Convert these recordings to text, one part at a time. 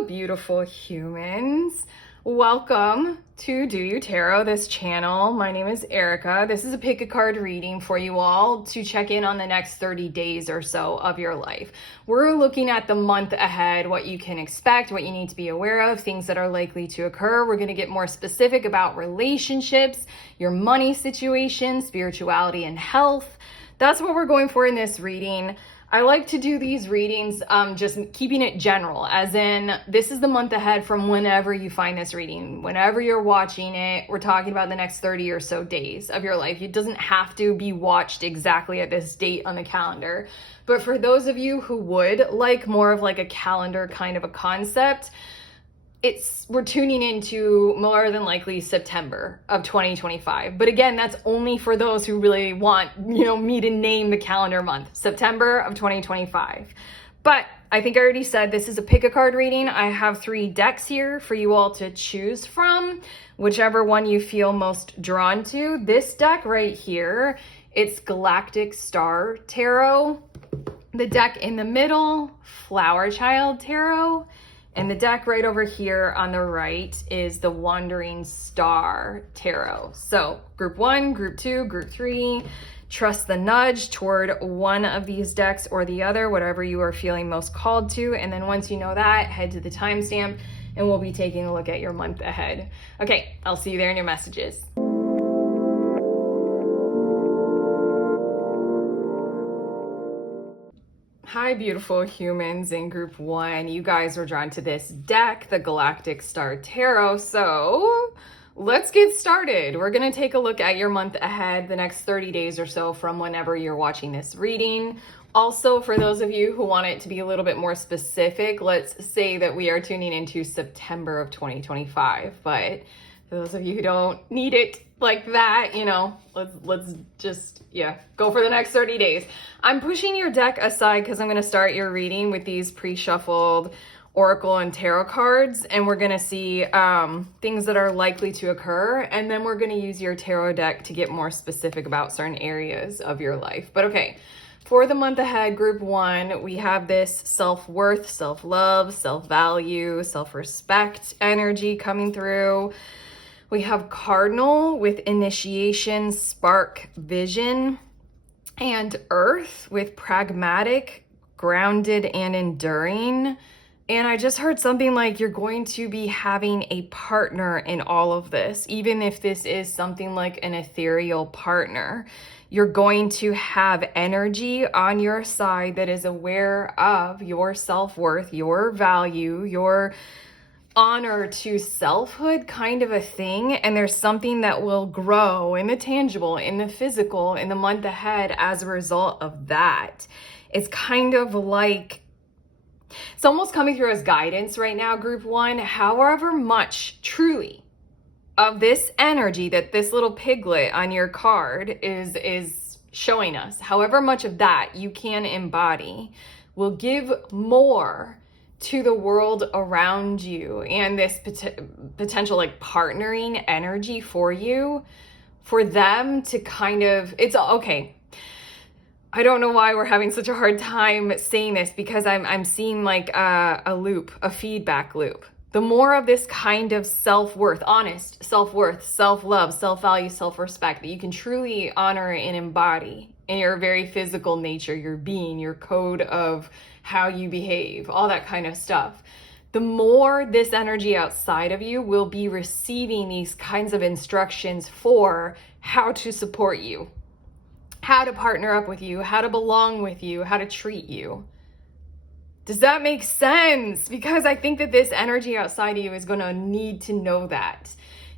Hello, beautiful humans. Welcome to Do You Tarot, this channel. My name is Erica. This is a pick a card reading for you all to check in on the next 30 days or so of your life. We're looking at the month ahead, what you can expect, what you need to be aware of, things that are likely to occur. We're going to get more specific about relationships, your money situation, spirituality, and health. That's what we're going for in this reading. I like to do these readings just keeping it general, as in this is the month ahead from whenever you find this reading. Whenever you're watching it, we're talking about the next 30 or so days of your life. It doesn't have to be watched exactly at this date on the calendar. But for those of you who would like more of like a calendar kind of a concept, we're tuning into more than likely September of 2025. But again, that's only for those who really want, me to name the calendar month, September of 2025. But I think I already said this is a pick a card reading. I have 3 decks here for you all to choose from, whichever one you feel most drawn to. This deck right here, it's Galactic Star Tarot. The deck in the middle, Flower Child Tarot. And the deck right over here on the right is the Wandering Star Tarot. So group 1, group 2, group 3, trust the nudge toward one of these decks or the other, whatever you are feeling most called to. And then once you know that, head to the timestamp and we'll be taking a look at your month ahead. Okay, I'll see you there in your messages. Hi, beautiful humans in group 1. You guys were drawn to this deck, the Galactic Star Tarot. So let's get started. We're going to take a look at your month ahead, the next 30 days or so from whenever you're watching this reading. Also, for those of you who want it to be a little bit more specific, let's say that we are tuning into September of 2025. But for those of you who don't need it like that, let's just, go for the next 30 days. I'm pushing your deck aside because I'm going to start your reading with these pre-shuffled oracle and tarot cards, and we're going to see things that are likely to occur, and then we're going to use your tarot deck to get more specific about certain areas of your life. But okay, for the month ahead, group 1, we have this self-worth, self-love, self-value, self-respect energy coming through. We have Cardinal with initiation, spark, vision, and Earth with pragmatic, grounded, and enduring. And I just heard something like you're going to be having a partner in all of this, even if this is something like an ethereal partner. You're going to have energy on your side that is aware of your self-worth, your value, your honor to selfhood kind of a thing, and there's something that will grow in the tangible, in the physical, in the month ahead as a result of that. It's kind of like, it's almost coming through as guidance right now, group 1. However much truly of this energy that this little piglet on your card is showing us, however much of that you can embody will give more to the world around you, and this potential like partnering energy for you, for them to kind of, it's okay. I don't know why we're having such a hard time saying this, because I'm seeing like a loop, a feedback loop. The more of this kind of self-worth, honest self-worth, self-love, self-value, self-respect that you can truly honor and embody in your very physical nature, your being, your code of how you behave, all that kind of stuff, the more this energy outside of you will be receiving these kinds of instructions for how to support you, how to partner up with you, how to belong with you, how to treat you. Does that make sense? Because I think that this energy outside of you is going to need to know that.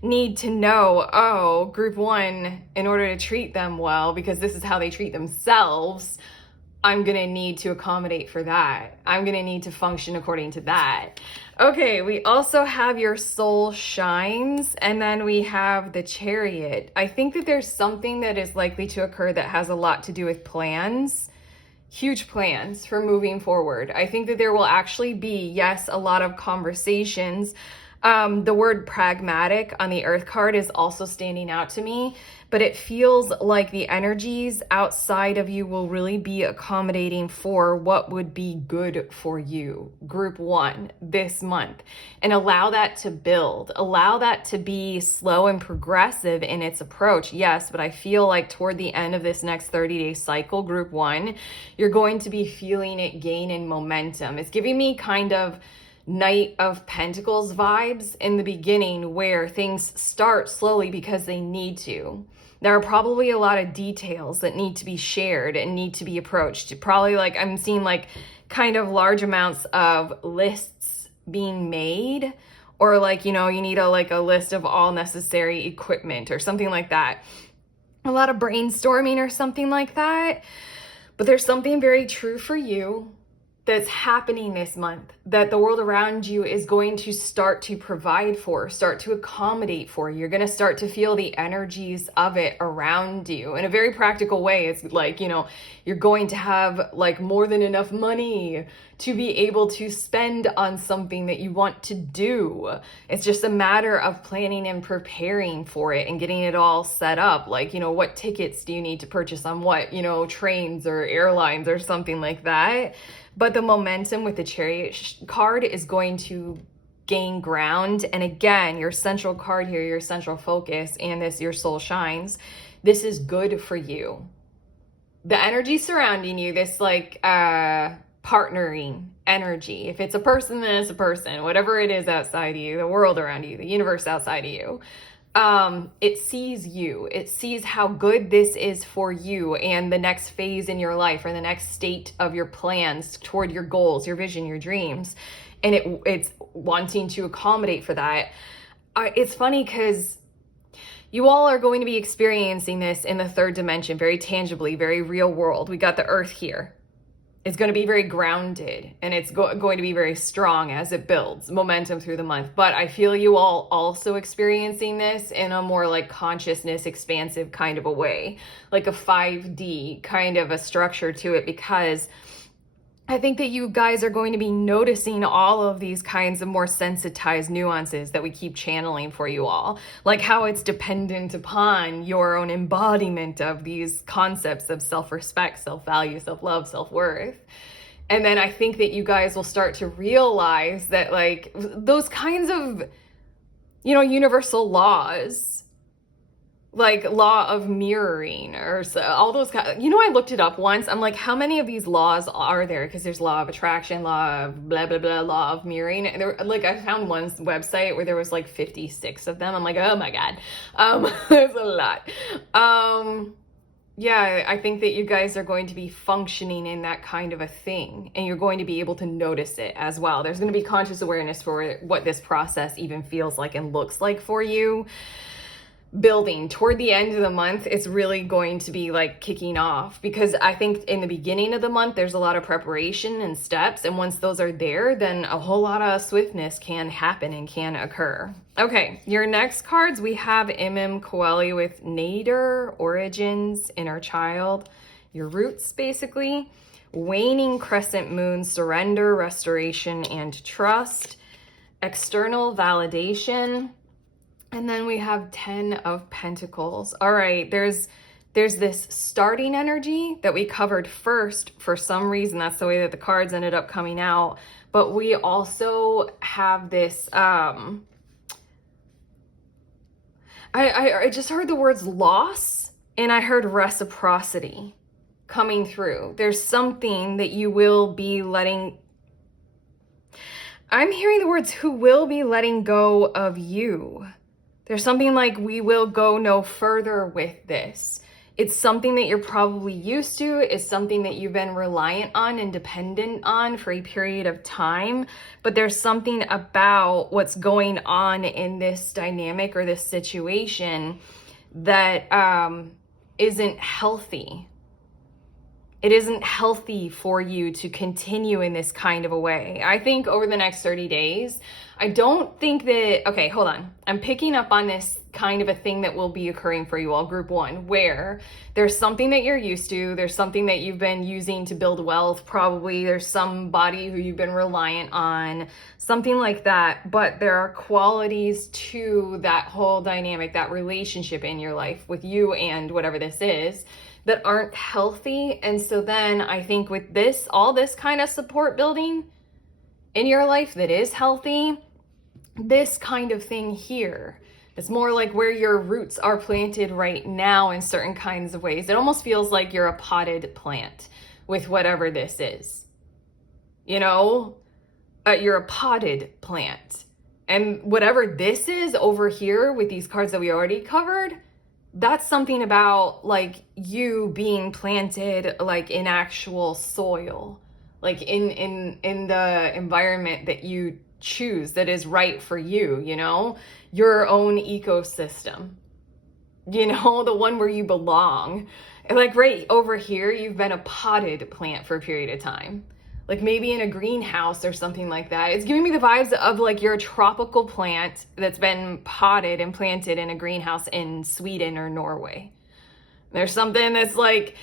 Need to know, oh, group 1, in order to treat them well, because this is how they treat themselves, I'm going to need to accommodate for that. I'm going to need to function according to that. Okay, we also have your soul shines, and then we have the Chariot. I think that there's something that is likely to occur that has a lot to do with plans, huge plans for moving forward. I think that there will actually be, yes, a lot of conversations The word pragmatic on the Earth card is also standing out to me, but it feels like the energies outside of you will really be accommodating for what would be good for you, group 1, this month, and allow that to build. Allow that to be slow and progressive in its approach, yes, but I feel like toward the end of this next 30-day cycle, group 1, you're going to be feeling it gain in momentum. It's giving me kind of Knight of Pentacles vibes in the beginning, where things start slowly because they need to. There are probably a lot of details that need to be shared and need to be approached. Probably like I'm seeing like kind of large amounts of lists being made, or like, you know, you need a list of all necessary equipment or something like that. A lot of brainstorming or something like that. But there's something very true for you that's happening this month that the world around you is going to start to provide for, start to accommodate for. You're going to start to feel the energies of it around you in a very practical way. It's like, you know, you're going to have like more than enough money to be able to spend on something that you want to do. It's just a matter of planning and preparing for it and getting it all set up. Like, you know, what tickets do you need to purchase on what, you know, trains or airlines or something like that. But the momentum with the Chariot card is going to gain ground. And again, your central card here, your central focus, and this, your soul shines. This is good for you. The energy surrounding you, this like partnering energy. If it's a person, then it's a person. Whatever it is outside of you, the world around you, the universe outside of you. It sees you. It sees how good this is for you and the next phase in your life, or the next state of your plans toward your goals, your vision, your dreams. And it's wanting to accommodate for that. It's funny because you all are going to be experiencing this in the third dimension, very tangibly, very real world. We got the earth here. It's going to be very grounded, and it's going to be very strong as it builds momentum through the month. But I feel you all also experiencing this in a more like consciousness expansive kind of a way, like a 5D kind of a structure to it, because I think that you guys are going to be noticing all of these kinds of more sensitized nuances that we keep channeling for you all, like how it's dependent upon your own embodiment of these concepts of self-respect, self-value, self-love, self-worth. And then I think that you guys will start to realize that like those kinds of, you know, universal laws, like law of mirroring or so, all those kind, you know, I looked it up once. I'm like, how many of these laws are there? Because there's law of attraction, law of blah, blah, blah, law of mirroring. And there, like I found one website where there was like 56 of them. I'm like, oh my God. There's a lot. Yeah, I think that you guys are going to be functioning in that kind of a thing, and you're going to be able to notice it as well. There's going to be conscious awareness for what this process even feels like and looks like for you. Building toward the end of the month, it's really going to be like kicking off, because I think in the beginning of the month there's a lot of preparation and steps, and once those are there, then a whole lot of swiftness can happen and can occur. Okay, your next cards, we have Imam Coeli with Nader, Origins, Inner Child, your roots basically, Waning Crescent Moon, Surrender, Restoration, and Trust, External Validation. And then we have 10 of Pentacles. All right, there's this starting energy that we covered first. For some reason, that's the way that the cards ended up coming out. But we also have this, I just heard the words loss, and I heard reciprocity coming through. There's something that you will be letting, I'm hearing the words, who will be letting go of you. There's something like, we will go no further with this. It's something that you're probably used to. It's something that you've been reliant on and dependent on for a period of time. But there's something about what's going on in this dynamic or this situation that isn't healthy. It isn't healthy for you to continue in this kind of a way. I think over the next 30 days, I don't think that, okay, hold on. I'm picking up on this kind of a thing that will be occurring for you all, group one, where there's something that you're used to, there's something that you've been using to build wealth, probably there's somebody who you've been reliant on, something like that, but there are qualities to that whole dynamic, that relationship in your life with you and whatever this is, that aren't healthy. And so then I think with this, all this kind of support building in your life that is healthy, this kind of thing here, it's more like where your roots are planted right now in certain kinds of ways. It almost feels like you're a potted plant with whatever this is. You know, you're a potted plant. And whatever this is over here with these cards that we already covered, that's something about like you being planted like in actual soil, like in the environment that you choose that is right for you, you know, your own ecosystem, you know, the one where you belong. And like right over here, you've been a potted plant for a period of time, like maybe in a greenhouse or something like that. It's giving me the vibes of like you're a tropical plant that's been potted and planted in a greenhouse in Sweden or Norway. There's something that's like,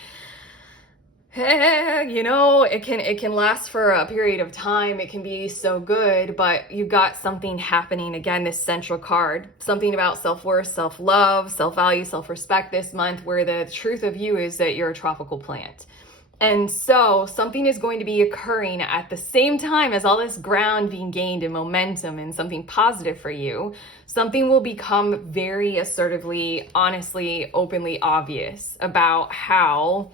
you know, it can last for a period of time. It can be so good, but you've got something happening. Again, this central card, something about self-worth, self-love, self-value, self-respect this month, where the truth of you is that you're a tropical plant. And so something is going to be occurring at the same time as all this ground being gained and momentum and something positive for you. Something will become very assertively, honestly, openly obvious about how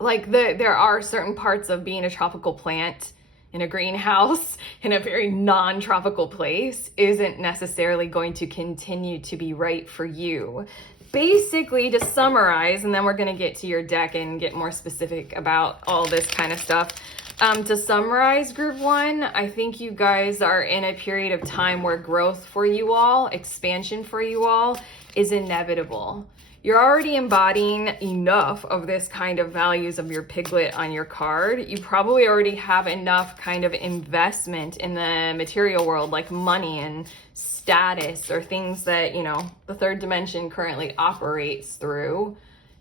like there are certain parts of being a tropical plant in a greenhouse in a very non-tropical place isn't necessarily going to continue to be right for you. Basically, to summarize, and then we're going to get to your deck and get more specific about all this kind of stuff. To summarize, group one, I think you guys are in a period of time where growth for you all, expansion for you all is inevitable. You're already embodying enough of this kind of values of your piglet on your card. You probably already have enough kind of investment in the material world, like money and status or things that, you know, the third dimension currently operates through.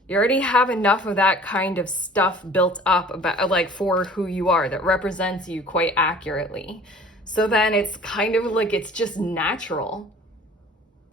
You already have enough of that kind of stuff built up about like for who you are that represents you quite accurately. So then it's kind of like it's just natural.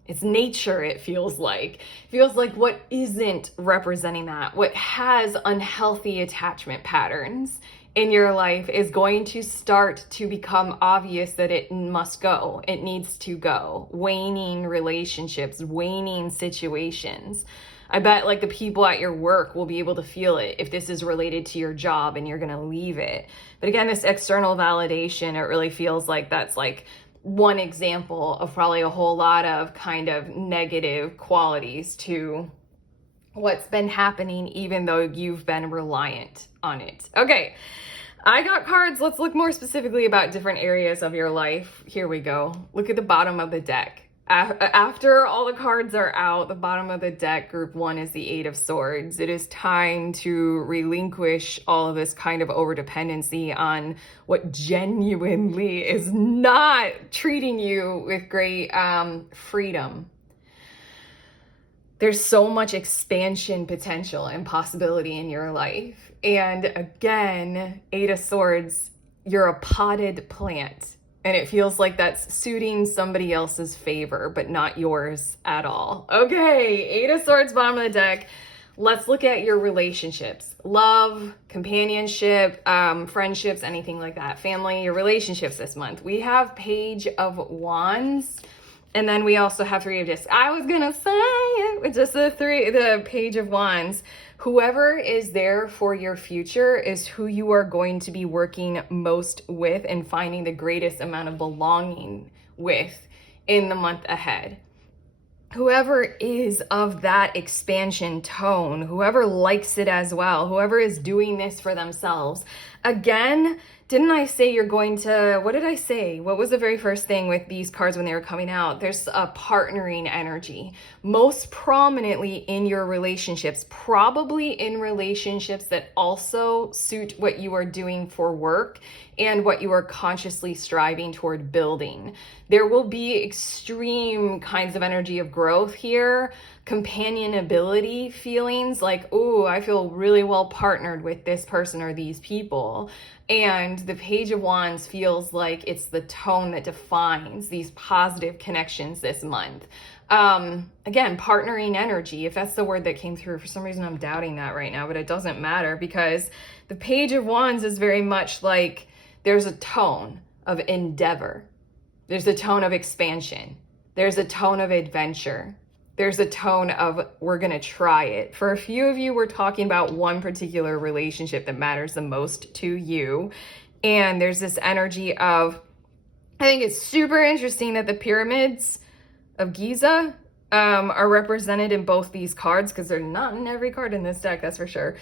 It's nature, it feels like. It feels like what isn't representing that, what has unhealthy attachment patterns in your life is going to start to become obvious that it must go. It needs to go. Waning relationships, waning situations. I bet like the people at your work will be able to feel it if this is related to your job and you're going to leave it. But again, this external validation, it really feels like that's like one example of probably a whole lot of kind of negative qualities to what's been happening, even though you've been reliant on it. Okay, I got cards. Let's look more specifically about different areas of your life. Here we go. Look at the bottom of the deck. After all the cards are out, the bottom of the deck, group one, is the Eight of Swords. It is time to relinquish all of this kind of overdependency on what genuinely is not treating you with great freedom. There's so much expansion potential and possibility in your life. And again, Eight of Swords, you're a potted plant. And it feels like that's suiting somebody else's favor, but not yours at all. Okay, Eight of Swords, bottom of the deck. Let's look at your relationships. Love, companionship, friendships, anything like that. Family, your relationships this month. We have Page of Wands. And then we also have Three of Discs. I was gonna say it with just the Page of Wands. Whoever is there for your future is who you are going to be working most with and finding the greatest amount of belonging with in the month ahead. Whoever is of that expansion tone, whoever likes it as well, whoever is doing this for themselves. Again, Didn't I say you're going to, what did I say? What was the very first thing with these cards when they were coming out? There's a partnering energy, most prominently in your relationships, probably in relationships that also suit what you are doing for work and what you are consciously striving toward building. There will be extreme kinds of energy of growth here, companionability feelings like, oh, I feel really well partnered with this person or these people. And the Page of Wands feels like it's the tone that defines these positive connections this month. Again, partnering energy, if that's the word that came through. For some reason, I'm doubting that right now, but it doesn't matter because the Page of Wands is very much like there's a tone of endeavor. There's a tone of expansion. There's a tone of adventure. There's a tone of we're going to try it. For a few of you, we're talking about one particular relationship that matters the most to you. And there's this energy of, I think it's super interesting that the pyramids of Giza are represented in both these cards because they're not in every card in this deck, that's for sure.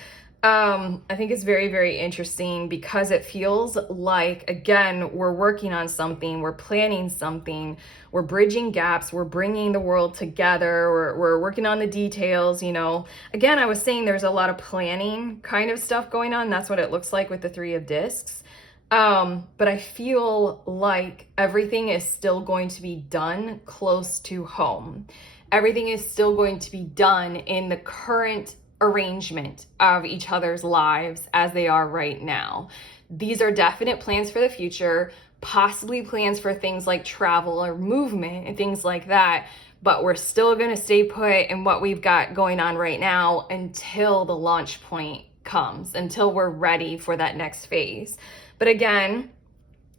I think it's very, very interesting because it feels like, again, we're working on something, we're planning something, we're bridging gaps, we're bringing the world together, we're working on the details, you know. Again, I was saying there's a lot of planning kind of stuff going on. That's what it looks like with the Three of Discs. But I feel like everything is still going to be done close to home. Everything is still going to be done in the current arrangement of each other's lives as they are right now. These are definite plans for the future, possibly plans for things like travel or movement and things like that, but we're still going to stay put in what we've got going on right now until the launch point comes, until we're ready for that next phase. But again,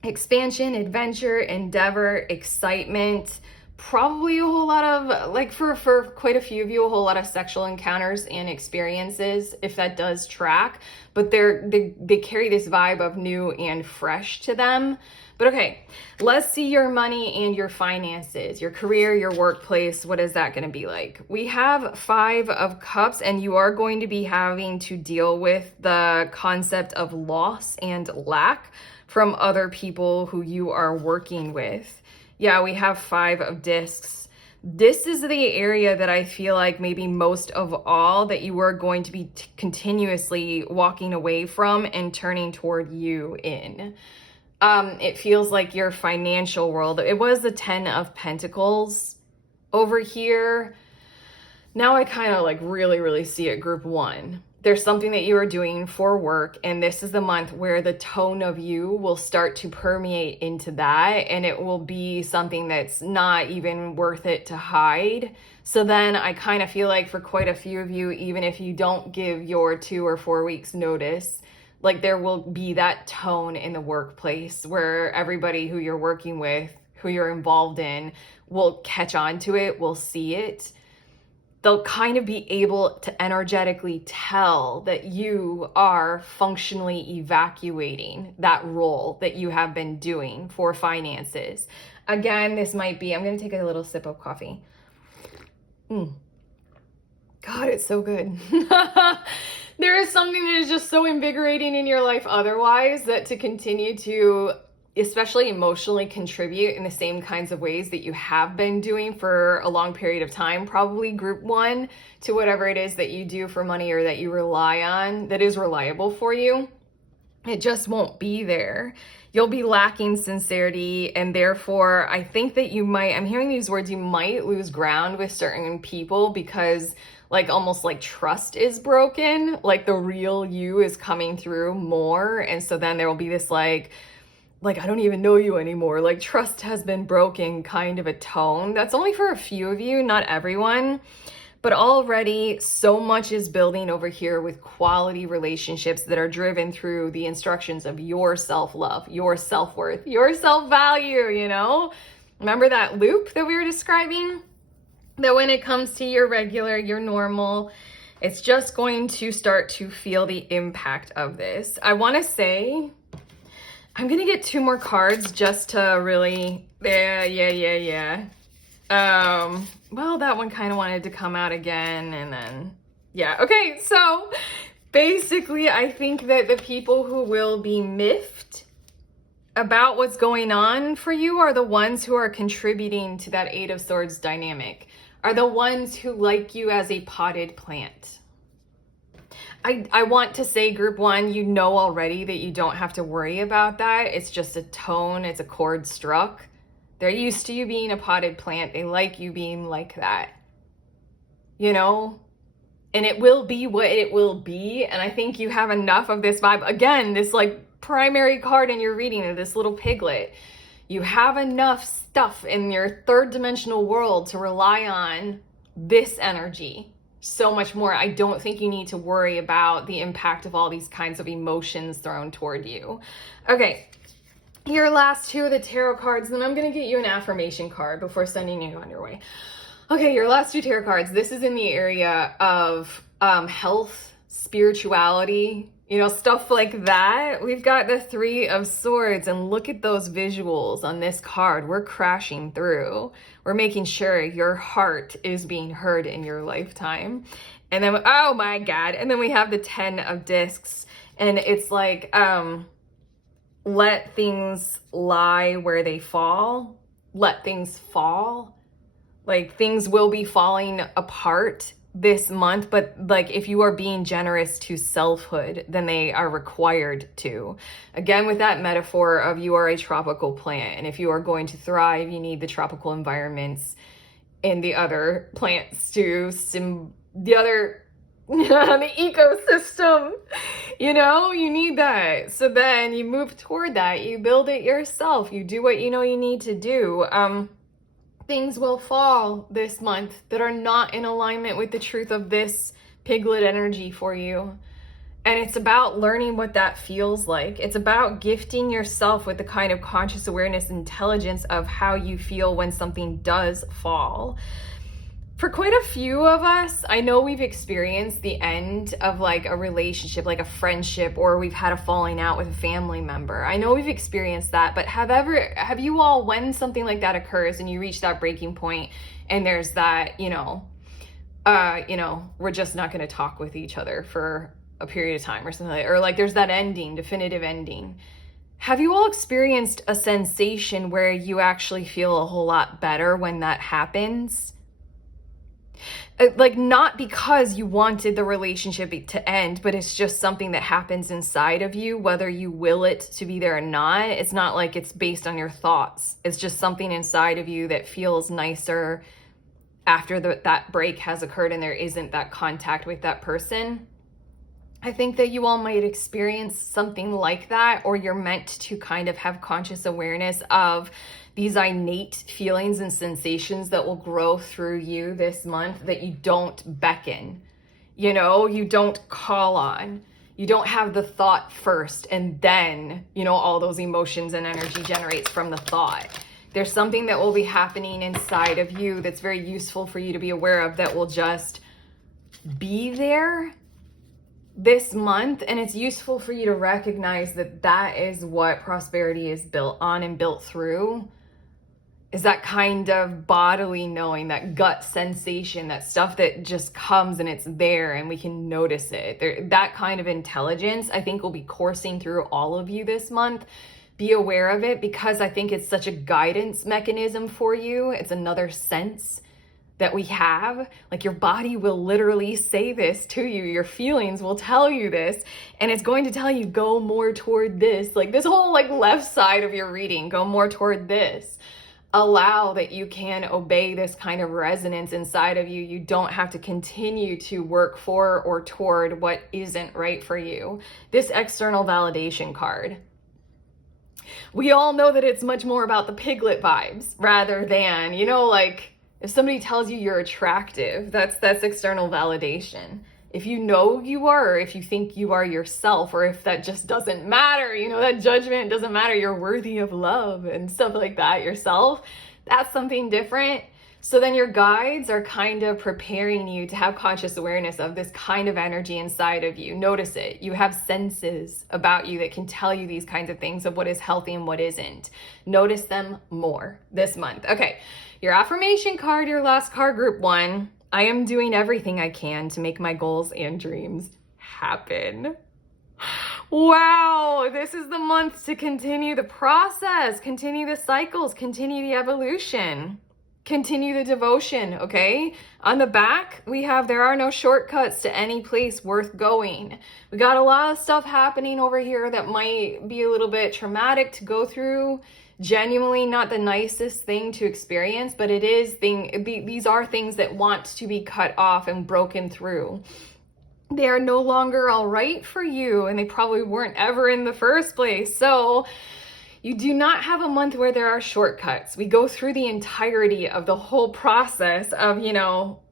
expansion, adventure, endeavor, excitement, probably a whole lot of, like for quite a few of you, a whole lot of sexual encounters and experiences, if that does track, but they carry this vibe of new and fresh to them. But okay, let's see your money and your finances, your career, your workplace. What is that going to be like? We have Five of Cups, and you are going to be having to deal with the concept of loss and lack from other people who you are working with. Yeah, we have Five of Discs. This is the area that I feel like maybe most of all that you are going to be continuously walking away from and turning toward you in. It feels like your financial world. It was the Ten of Pentacles over here. Now I kind of like really see it group one. There's something that you are doing for work, and this is the month where the tone of you will start to permeate into that, and it will be something that's not even worth it to hide. So then I kind of feel like for quite a few of you, even if you don't give your 2 or 4 weeks notice, like there will be that tone in the workplace where everybody who you're working with, who you're involved in, will catch on to it, will see it. They'll kind of be able to energetically tell that you are functionally evacuating that role that you have been doing for finances. Again, this might be, I'm going to take a little sip of coffee. God, it's so good. There is something that is just so invigorating in your life otherwise, that to continue to especially emotionally contribute in the same kinds of ways that you have been doing for a long period of time, probably group one, to whatever it is that you do for money or that you rely on that is reliable for you, it just won't be there. You'll be lacking sincerity, and therefore I think that you might, I'm hearing these words, you might lose ground with certain people because like almost like trust is broken, like the real you is coming through more. And so then there will be this like I don't even know you anymore, like trust has been broken kind of a tone. That's only for a few of you, not everyone. But already so much is building over here with quality relationships that are driven through the instructions of your self-love, your self-worth, your self-value, you know? Remember that loop that we were describing? That when it comes to your regular, your normal, it's just going to start to feel the impact of this. I want to say, I'm going to get 2 more cards just to really, yeah. Well, that one kind of wanted to come out again, and then, yeah. Okay, so basically, I think that the people who will be miffed about what's going on for you are the ones who are contributing to that Eight of Swords dynamic, are the ones who like you as a potted plant. I want to say, group one, you know already that you don't have to worry about that. It's just a tone, it's a chord struck. They're used to you being a potted plant. They like you being like that, you know? And it will be what it will be. And I think you have enough of this vibe. Again, this like primary card in your reading of this little piglet. You have enough stuff in your third dimensional world to rely on this energy so much more. I don't think you need to worry about the impact of all these kinds of emotions thrown toward you. Okay, your last two of the tarot cards, then I'm going to get you an affirmation card before sending you on your way. Okay, your last two tarot cards. This is in the area of health, spirituality, you know, stuff like that. We've got the Three of Swords, and look at those visuals on this card. We're crashing through. We're making sure your heart is being heard in your lifetime. And then, oh my God. And then we have the 10 of Discs, and it's like, let things lie where they fall. Let things fall. Like, things will be falling apart this month, but like if you are being generous to selfhood, then they are required to. Again, with that metaphor of you are a tropical plant, and if you are going to thrive, you need the tropical environments and the other plants to the ecosystem, you know, you need that. So then you move toward that, you build it yourself, you do what you know you need to do. Things will fall this month that are not in alignment with the truth of this piglet energy for you. And it's about learning what that feels like. It's about gifting yourself with the kind of conscious awareness, intelligence of how you feel when something does fall. For quite a few of us, I know we've experienced the end of like a relationship, like a friendship, or we've had a falling out with a family member. I know we've experienced that, but have you all, when something like that occurs and you reach that breaking point and there's that, we're just not going to talk with each other for a period of time or something like, or like there's that ending, definitive ending. Have you all experienced a sensation where you actually feel a whole lot better when that happens? Like, not because you wanted the relationship to end, but it's just something that happens inside of you, whether you will it to be there or not. It's not like it's based on your thoughts. It's just something inside of you that feels nicer after that break has occurred and there isn't that contact with that person. I think that you all might experience something like that, or you're meant to kind of have conscious awareness of these innate feelings and sensations that will grow through you this month that you don't beckon, you don't call on. You don't have the thought first and then, all those emotions and energy generates from the thought. There's something that will be happening inside of you that's very useful for you to be aware of, that will just be there this month. And it's useful for you to recognize that that is what prosperity is built on and built through, is that kind of bodily knowing, that gut sensation, that stuff that just comes and it's there and we can notice it. That kind of intelligence, I think, will be coursing through all of you this month. Be aware of it, because I think it's such a guidance mechanism for you. It's another sense that we have. Like, your body will literally say this to you. Your feelings will tell you this, and it's going to tell you, go more toward this. Like, this whole left side of your reading, go more toward this. Allow that you can obey this kind of resonance inside of you. You don't have to continue to work for or toward what isn't right for you. This external validation card, we all know that it's much more about the piglet vibes rather than, if somebody tells you you're attractive, that's external validation. If you know you are, or if you think you are yourself, or if that just doesn't matter, that judgment doesn't matter, you're worthy of love and stuff like that yourself, that's something different. So then your guides are kind of preparing you to have conscious awareness of this kind of energy inside of you. Notice it. You have senses about you that can tell you these kinds of things of what is healthy and what isn't. Notice them more this month. Okay, your affirmation card, your last card, group one. I am doing everything I can to make my goals and dreams happen. Wow, this is the month to continue the process, continue the cycles, continue the evolution, continue the devotion, okay? On the back, we have there are no shortcuts to any place worth going. We got a lot of stuff happening over here that might be a little bit traumatic to go through. Genuinely not the nicest thing to experience, but these are things that want to be cut off and broken through. They are no longer all right for you, and they probably weren't ever in the first place. So you do not have a month where there are shortcuts. We go through the entirety of the whole process of, again,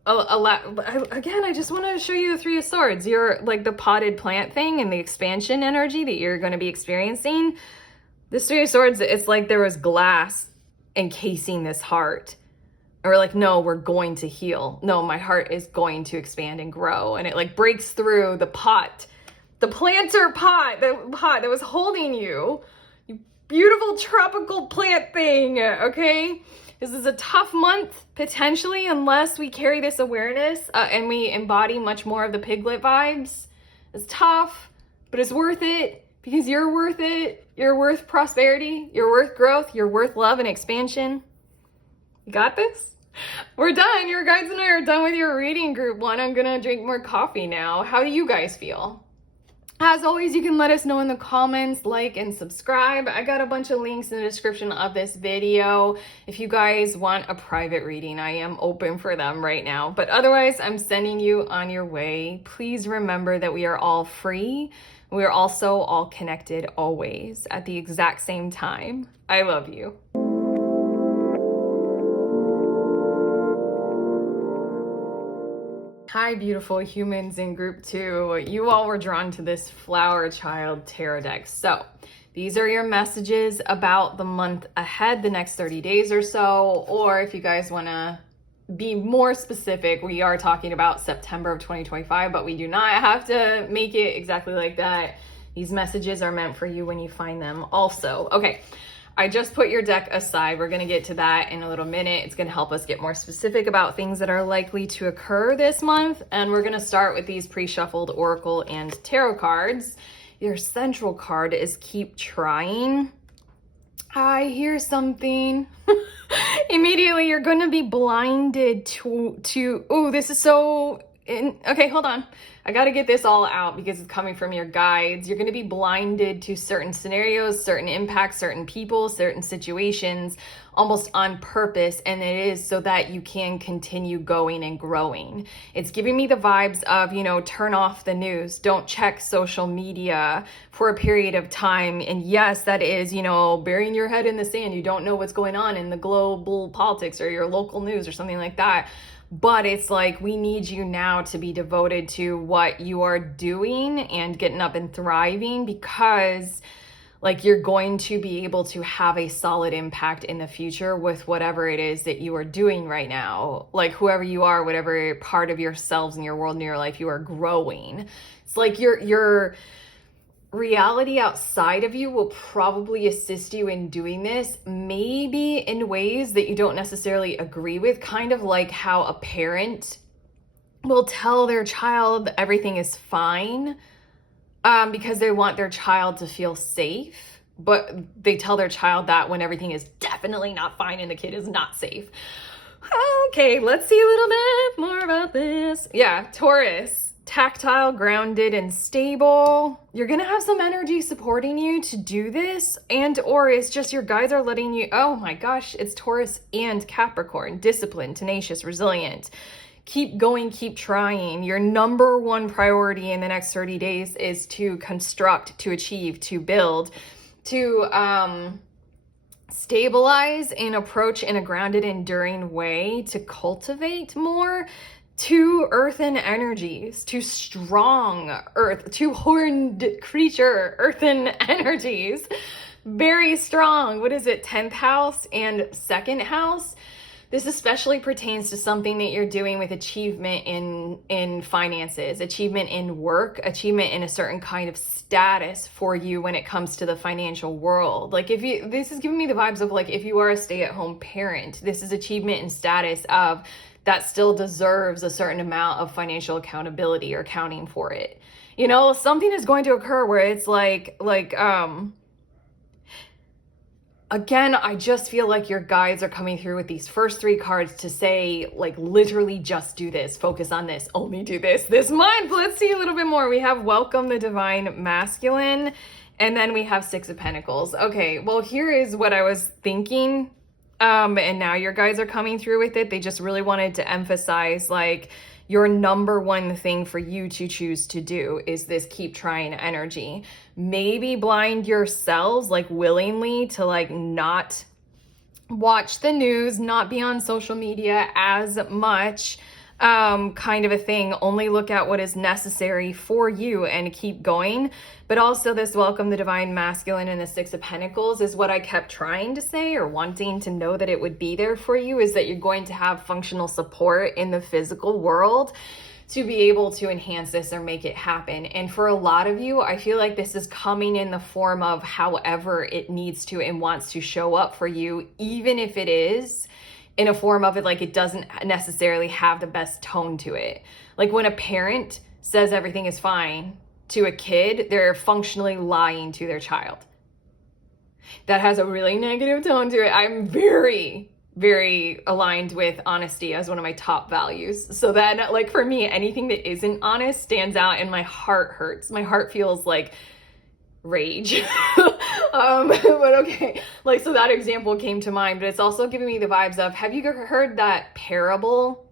I just want to show you the Three of Swords. You're like the potted plant thing and the expansion energy that you're going to be experiencing. This Three of Swords, it's like there was glass encasing this heart. Or like, no, we're going to heal. No, my heart is going to expand and grow. And it like breaks through the pot, the planter pot, the pot that was holding you. You beautiful tropical plant thing, okay? This is a tough month, potentially, unless we carry this awareness and we embody much more of the piglet vibes. It's tough, but it's worth it because you're worth it. You're worth prosperity. You're worth growth. You're worth love and expansion. You got this? We're done. Your guides and I are done with your reading group one. I'm gonna drink more coffee now. How do you guys feel? As always, you can let us know in the comments, like and subscribe. I got a bunch of links in the description of this video. If you guys want a private reading, I am open for them right now. But otherwise, I'm sending you on your way. Please remember that we are all free. We are also all connected always at the exact same time. I love you. Hi, beautiful humans in group 2. You all were drawn to this Flower Child tarot deck. So these are your messages about the month ahead, the next 30 days or so. Or if you guys want to be more specific, we are talking about September of 2025, but we do not have to make it exactly like that. These messages are meant for you when you find them also. Okay. I just put your deck aside. We're going to get to that in a little minute. It's going to help us get more specific about things that are likely to occur this month. And we're going to start with these pre-shuffled Oracle and Tarot cards. Your central card is Keep Trying. I hear something. Immediately, you're going to be blinded to oh, this is so... Okay, hold on. I got to get this all out because it's coming from your guides. You're going to be blinded to certain scenarios, certain impacts, certain people, certain situations, almost on purpose. And it is so that you can continue going and growing. It's giving me the vibes of, turn off the news. Don't check social media for a period of time. And yes, that is, burying your head in the sand. You don't know what's going on in the global politics or your local news or something like that. But it's like, we need you now to be devoted to what you are doing and getting up and thriving, because like you're going to be able to have a solid impact in the future with whatever it is that you are doing right now. Like whoever you are, whatever part of yourselves in your world and your life, you are growing. It's like your reality outside of you will probably assist you in doing this, maybe in ways that you don't necessarily agree with, kind of like how a parent will tell their child everything is fine because they want their child to feel safe, but they tell their child that when everything is definitely not fine and the kid is not safe. Okay, let's see a little bit more about this. Yeah, Taurus. Tactile, grounded, and stable. You're gonna have some energy supporting you to do this, and or it's just your guides are letting you, oh my gosh, it's Taurus and Capricorn. Disciplined, tenacious, resilient. Keep going, keep trying. Your number one priority in the next 30 days is to construct, to achieve, to build, to stabilize and approach in a grounded, enduring way, to cultivate more. Two earthen energies, two strong earth, two horned creature earthen energies, very strong. What is it? 10th house and 2nd house. This especially pertains to something that you're doing with achievement in finances, achievement in work, achievement in a certain kind of status for you when it comes to the financial world. Like this is giving me the vibes of like, if you are a stay-at-home parent, this is achievement and status of that still deserves a certain amount of financial accountability or accounting for it. You know, something is going to occur where it's again, I just feel like your guides are coming through with these first 3 cards to say, like, literally just do this, focus on this, only do this month. Let's see a little bit more. We have Welcome the Divine Masculine, and then we have 6 of Pentacles. Okay, well, here is what I was thinking, and now your guides are coming through with it. They just really wanted to emphasize, like, your number one thing for you to choose to do is this keep trying energy. Maybe blind yourselves, like, willingly to, like, not watch the news, not be on social media as much, kind of a thing. Only look at what is necessary for you and keep going. But also this Welcome the Divine Masculine and the 6 of Pentacles is what I kept trying to say, or wanting to know that it would be there for you, is that you're going to have functional support in the physical world to be able to enhance this or make it happen. And for a lot of you, I feel like this is coming in the form of however it needs to and wants to show up for you, even if it is in a form of it, like, it doesn't necessarily have the best tone to it. Like, when a parent says everything is fine to a kid, they're functionally lying to their child. That has a really negative tone to it. I'm very, very aligned with honesty as one of my top values. So then, like, for me, anything that isn't honest stands out and my heart hurts. My heart feels like rage. But okay, like, so that example came to mind, but it's also giving me the vibes of, have you heard that parable?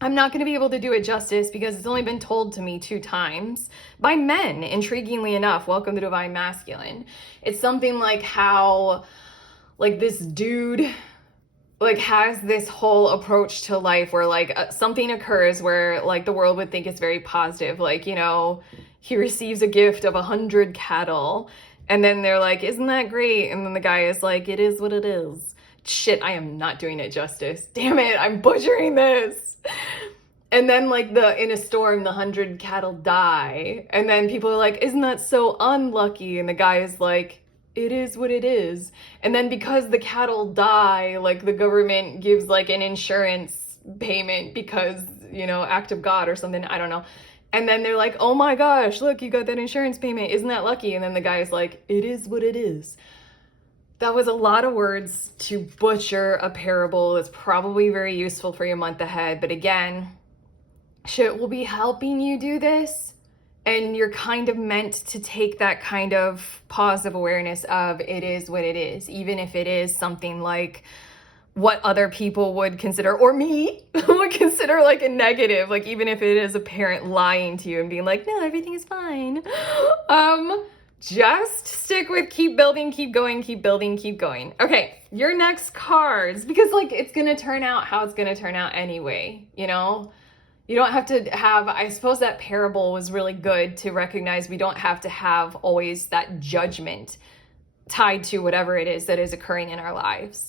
I'm not going to be able to do it justice because it's only been told to me 2 times by men, intriguingly enough. Welcome to Divine Masculine. It's something like how, like, this dude, like, has this whole approach to life where, like, something occurs where, like, the world would think it's very positive. Like, you know, he receives a gift of 100 cattle, and then they're like, isn't that great? And then the guy is like, it is what it is. Shit, I am not doing it justice. Damn it, I'm butchering this. And then, like, in a storm, the 100 cattle die. And then people are like, isn't that so unlucky? And the guy is like, it is what it is. And then because the cattle die, like, the government gives, like, an insurance payment because, you know, act of God or something, I don't know. And then they're like, oh my gosh, look, you got that insurance payment. Isn't that lucky? And then the guy's like, it is what it is. That was a lot of words to butcher a parable. It's probably very useful for your month ahead. But again, shit will be helping you do this. And you're kind of meant to take that kind of positive awareness of it is what it is. Even if it is something like what other people would consider, or me would consider, like, a negative, like, even if it is a parent lying to you and being like, no, everything is fine. Just stick with keep building, keep going, keep building, keep going. Okay, your next cards, because, like, it's gonna turn out how it's gonna turn out anyway, you know? You don't have to have, I suppose that parable was really good to recognize we don't have to have always that judgment tied to whatever it is that is occurring in our lives.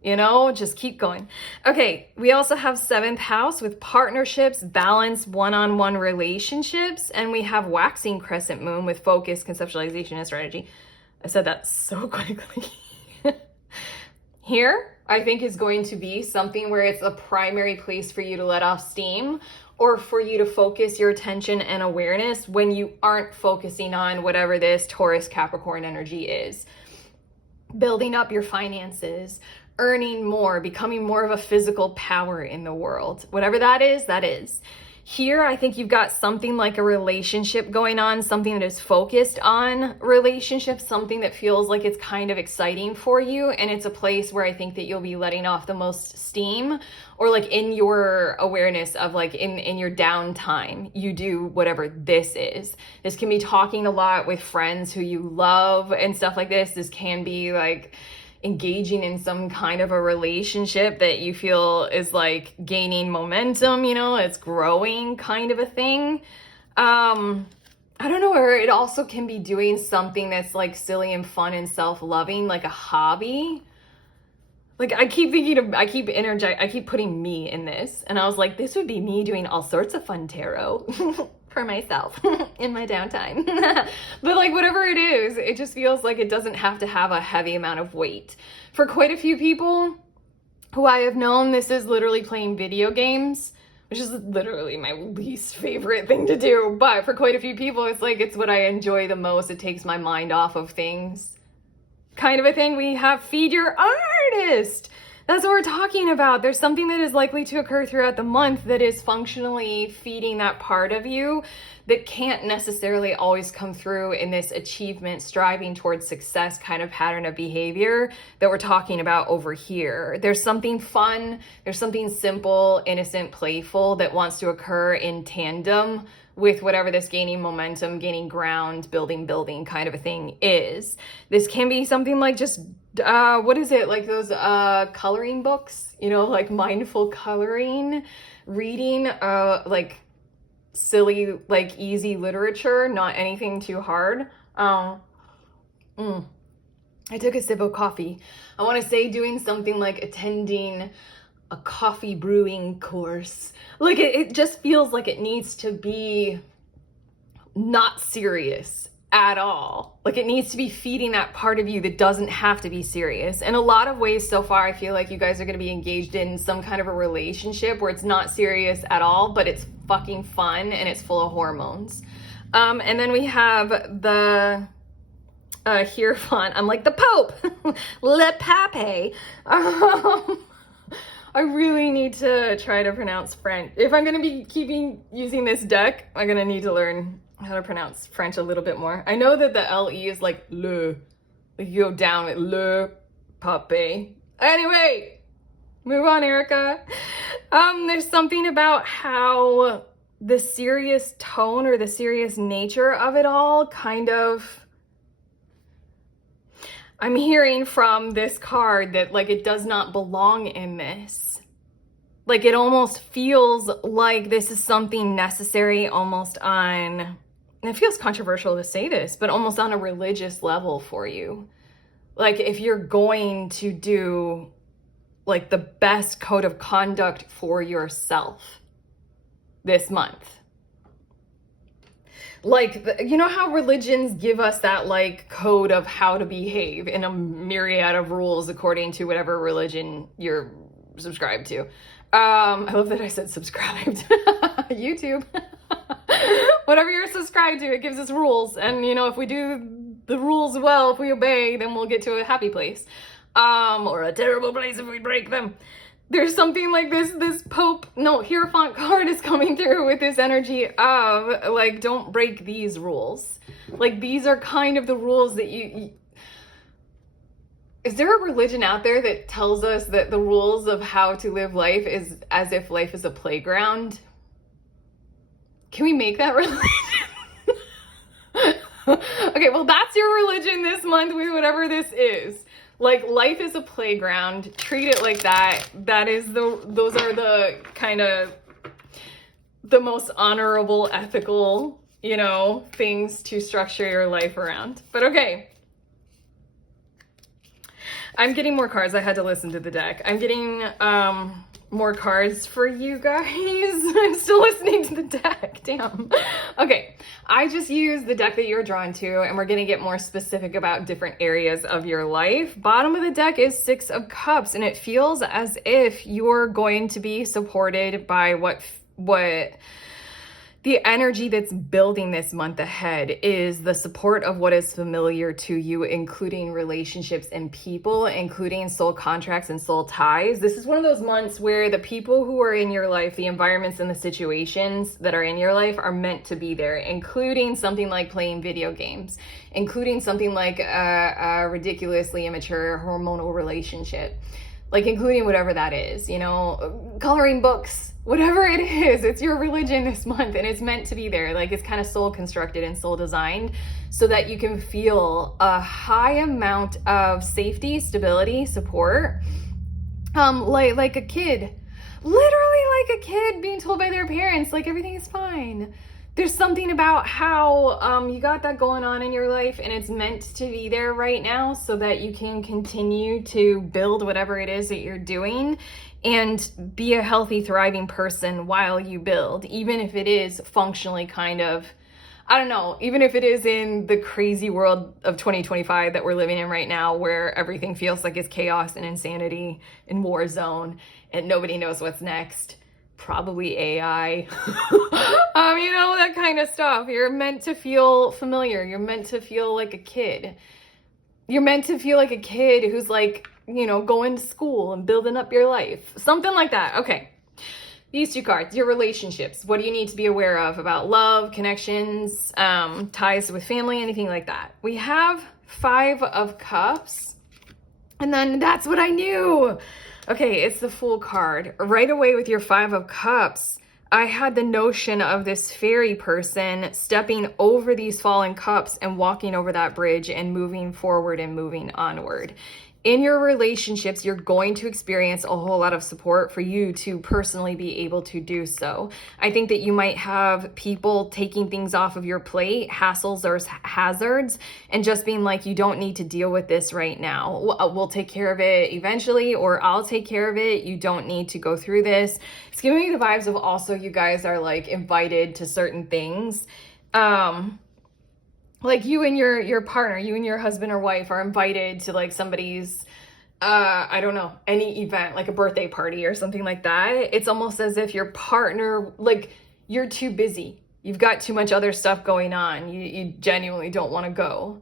You know, just keep going. Okay, we also have 7th house with partnerships, balance, one-on-one relationships, and we have waxing crescent moon with focus, conceptualization, and strategy. I said that so quickly. Here, I think, is going to be something where it's a primary place for you to let off steam, or for you to focus your attention and awareness when you aren't focusing on whatever this Taurus Capricorn energy is. Building up your finances, earning more, becoming more of a physical power in the world. Whatever that is, that is. Here, I think you've got something like a relationship going on, something that is focused on relationships, something that feels like it's kind of exciting for you. And it's a place where I think that you'll be letting off the most steam, or, like, in your awareness of, like, in your downtime, you do whatever this is. This can be talking a lot with friends who you love and stuff like this. This can be, like, engaging in some kind of a relationship that you feel is, like, gaining momentum, you know, it's growing, kind of a thing. I don't know, or it also can be doing something that's, like, silly and fun and self-loving, like a hobby. Like, I keep putting me in this, and I was like, this would be me doing all sorts of fun tarot for myself in my downtime. But, like, whatever it is, it just feels like it doesn't have to have a heavy amount of weight. For quite a few people who I have known, this is literally playing video games which is literally my least favorite thing to do. But for quite a few people, it's like, it's what I enjoy the most. It takes my mind off of things. Kind of a thing. We have feed your artist. That's what we're talking about. There's something that is likely to occur throughout the month that is functionally feeding that part of you that can't necessarily always come through in this achievement, striving towards success kind of pattern of behavior that we're talking about over here. There's something fun, there's something simple, innocent, playful that wants to occur in tandem with whatever this gaining momentum, gaining ground, building kind of a thing is. This can be something like just, what is it? Like those coloring books, you know, like mindful coloring, reading, like silly, like easy literature, not anything too hard. I took a sip of coffee. I want to say doing something like attending a coffee brewing course. Like it just feels like it needs to be not serious at all. Like it needs to be feeding that part of you that doesn't have to be serious. In a lot of ways so far, I feel like you guys are going to be engaged in some kind of a relationship where it's not serious at all, but it's fucking fun and it's full of hormones. And then we have the Hierophant. I'm like the Pope. Le Pape. I really need to try to pronounce French. If I'm going to be using this deck, I'm going to need to learn how to pronounce French a little bit more. I know that the LE is like le. Like you go down with le pape. Anyway, move on, Erica. There's something about how the serious tone or the serious nature of it all kind of, I'm hearing from this card that like it does not belong in this. Like it almost feels like this is something necessary almost on, and it feels controversial to say this, but almost on a religious level for you. Like if you're going to do like the best code of conduct for yourself this month. Like, you know how religions give us that like code of how to behave in a myriad of rules according to whatever religion you're subscribed to. I love that I said subscribed. YouTube. Whatever you're subscribed to, it gives us rules. And you know, if we do the rules well, if we obey, then we'll get to a happy place. Or a terrible place if we break them. There's something like this Hierophant card is coming through with this energy of like, don't break these rules. Like these are kind of the rules that you is there a religion out there that tells us that the rules of how to live life is as if life is a playground? Can we make that religion? Okay, well that's your religion this month with whatever this is. Like life is a playground, treat it like that. Those are the kind of the most honorable, ethical, you know, things to structure your life around. But okay. I'm getting more cards. I had to listen to the deck. I'm getting more cards for you guys. I'm still listening to the deck. Damn. Okay. I just used the deck that you're drawn to, and we're going to get more specific about different areas of your life. Bottom of the deck is Six of Cups, and it feels as if you're going to be supported by what the energy that's building this month ahead is the support of what is familiar to you, including relationships and people, including soul contracts and soul ties. This is one of those months where the people who are in your life, the environments and the situations that are in your life are meant to be there, including something like playing video games, including something like a ridiculously immature hormonal relationship, like including whatever that is, you know, coloring books, whatever it is, it's your religion this month and it's meant to be there. Like it's kind of soul constructed and soul designed so that you can feel a high amount of safety, stability, support. Like a kid, literally like a kid being told by their parents, like everything is fine. There's something about how you got that going on in your life and it's meant to be there right now so that you can continue to build whatever it is that you're doing and be a healthy, thriving person while you build, even if it is functionally kind of, I don't know, even if it is in the crazy world of 2025 that we're living in right now, where everything feels like it's chaos and insanity and war zone and nobody knows what's next. probably AI, that kind of stuff. You're meant to feel familiar. You're meant to feel like a kid. You're meant to feel like a kid who's like, going to school and building up your life. Something like that. Okay. These two cards, your relationships. What do you need to be aware of about love, connections, ties with family, anything like that? We have 5 of Cups. And then that's what I knew. Okay, it's the Fool card. Right away with your 5 of Cups, I had the notion of this fairy person stepping over these fallen cups and walking over that bridge and moving forward and moving onward. In your relationships, you're going to experience a whole lot of support for you to personally be able to do so. I think that you might have people taking things off of your plate, hassles or hazards, and just being like, you don't need to deal with this right now. We'll take care of it eventually, or I'll take care of it. You don't need to go through this. It's giving me the vibes of also you guys are like invited to certain things. Like you and your partner, you and your husband or wife are invited to like somebody's, I don't know, any event, like a birthday party or something like that. It's almost as if your partner, like you're too busy. You've got too much other stuff going on. You genuinely don't want to go.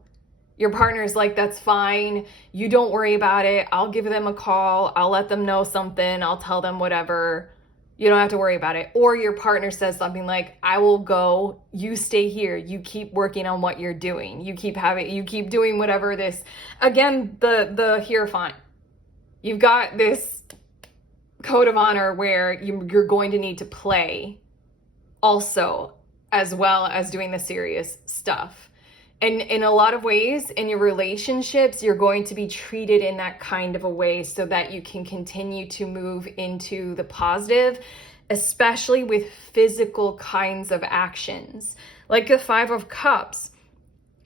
Your partner's like, that's fine. You don't worry about it. I'll give them a call. I'll let them know something. I'll tell them whatever. You don't have to worry about it. Or your partner says something like, I will go, you stay here, you keep working on what you're doing. You keep doing whatever this, again, the Hierophant. You've got this code of honor where you're going to need to play also, as well as doing the serious stuff. And in a lot of ways, in your relationships, you're going to be treated in that kind of a way so that you can continue to move into the positive, especially with physical kinds of actions. Like the 5 of Cups,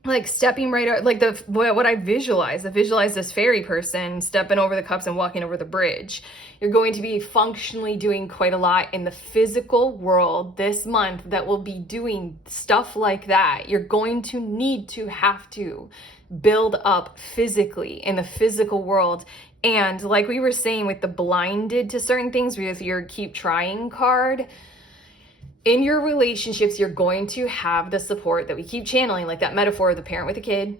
like stepping right out, like what I visualize this fairy person stepping over the cups and walking over the bridge. You're going to be functionally doing quite a lot in the physical world this month that will be doing stuff like that. You're going to have to build up physically in the physical world. And like we were saying with the blinded to certain things with your keep trying card, in your relationships, you're going to have the support that we keep channeling, like that metaphor of the parent with a kid.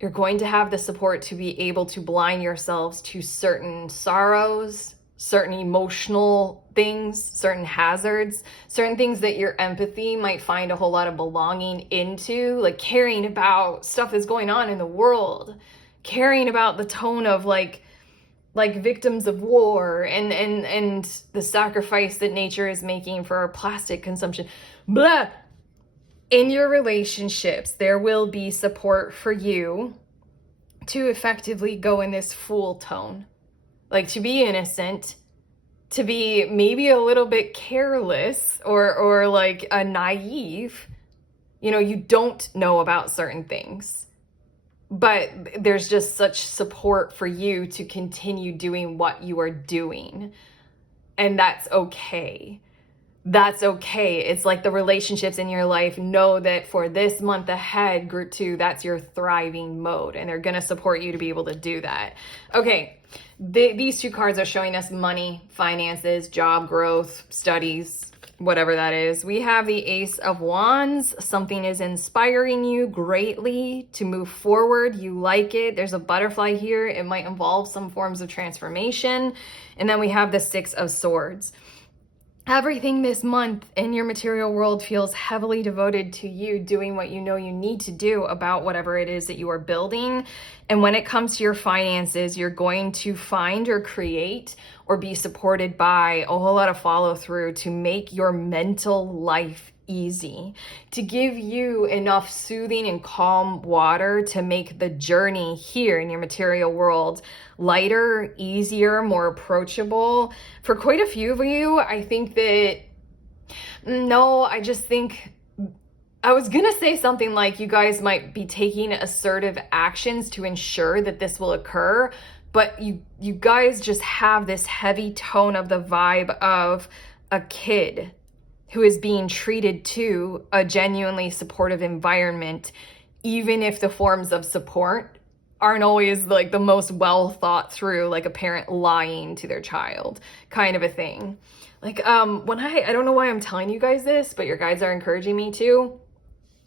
You're going to have the support to be able to blind yourselves to certain sorrows, certain emotional things, certain hazards, certain things that your empathy might find a whole lot of belonging into, like caring about stuff that's going on in the world, caring about the tone of like victims of war and the sacrifice that nature is making for our plastic consumption. Blah. In your relationships, there will be support for you to effectively go in this Fool tone. Like to be innocent, to be maybe a little bit careless or like a naive. You don't know about certain things. But there's just such support for you to continue doing what you are doing. And that's okay. That's okay. It's like the relationships in your life know that for this month ahead, group 2, that's your thriving mode. And they're going to support you to be able to do that. Okay. These 2 cards are showing us money, finances, job growth, studies, whatever that is. We have the Ace of Wands. Something is inspiring you greatly to move forward. You like it. There's a butterfly here. It might involve some forms of transformation. And then we have the 6 of Swords. Everything this month in your material world feels heavily devoted to you doing what you know you need to do about whatever it is that you are building. And when it comes to your finances, you're going to find or create or be supported by a whole lot of follow through to make your mental life easy, to give you enough soothing and calm water to make the journey here in your material world lighter, easier, more approachable. For quite a few of you, I think that, no, I just think, I was gonna say something like you guys might be taking assertive actions to ensure that this will occur, but you guys just have this heavy tone of the vibe of a kid who is being treated to a genuinely supportive environment, even if the forms of support aren't always like the most well thought through, like a parent lying to their child kind of a thing. Like when I don't know why I'm telling you guys this, but your guys are encouraging me to.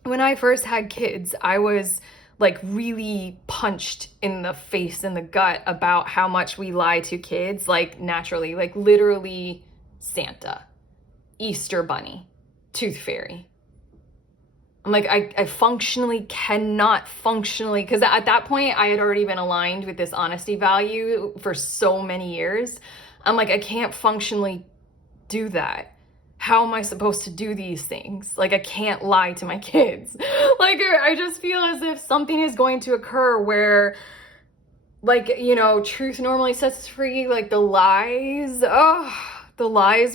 When I first had kids, I was like really punched in the face and the gut about how much we lie to kids, like naturally, like literally Santa, Easter Bunny, Tooth Fairy. I'm like, I functionally cannot functionally, because at that point I had already been aligned with this honesty value for so many years. I'm like, I can't functionally do that. How am I supposed to do these things? Like, I can't lie to my kids. Like, I just feel as if something is going to occur where, like, you know, truth normally sets us free. Like the lies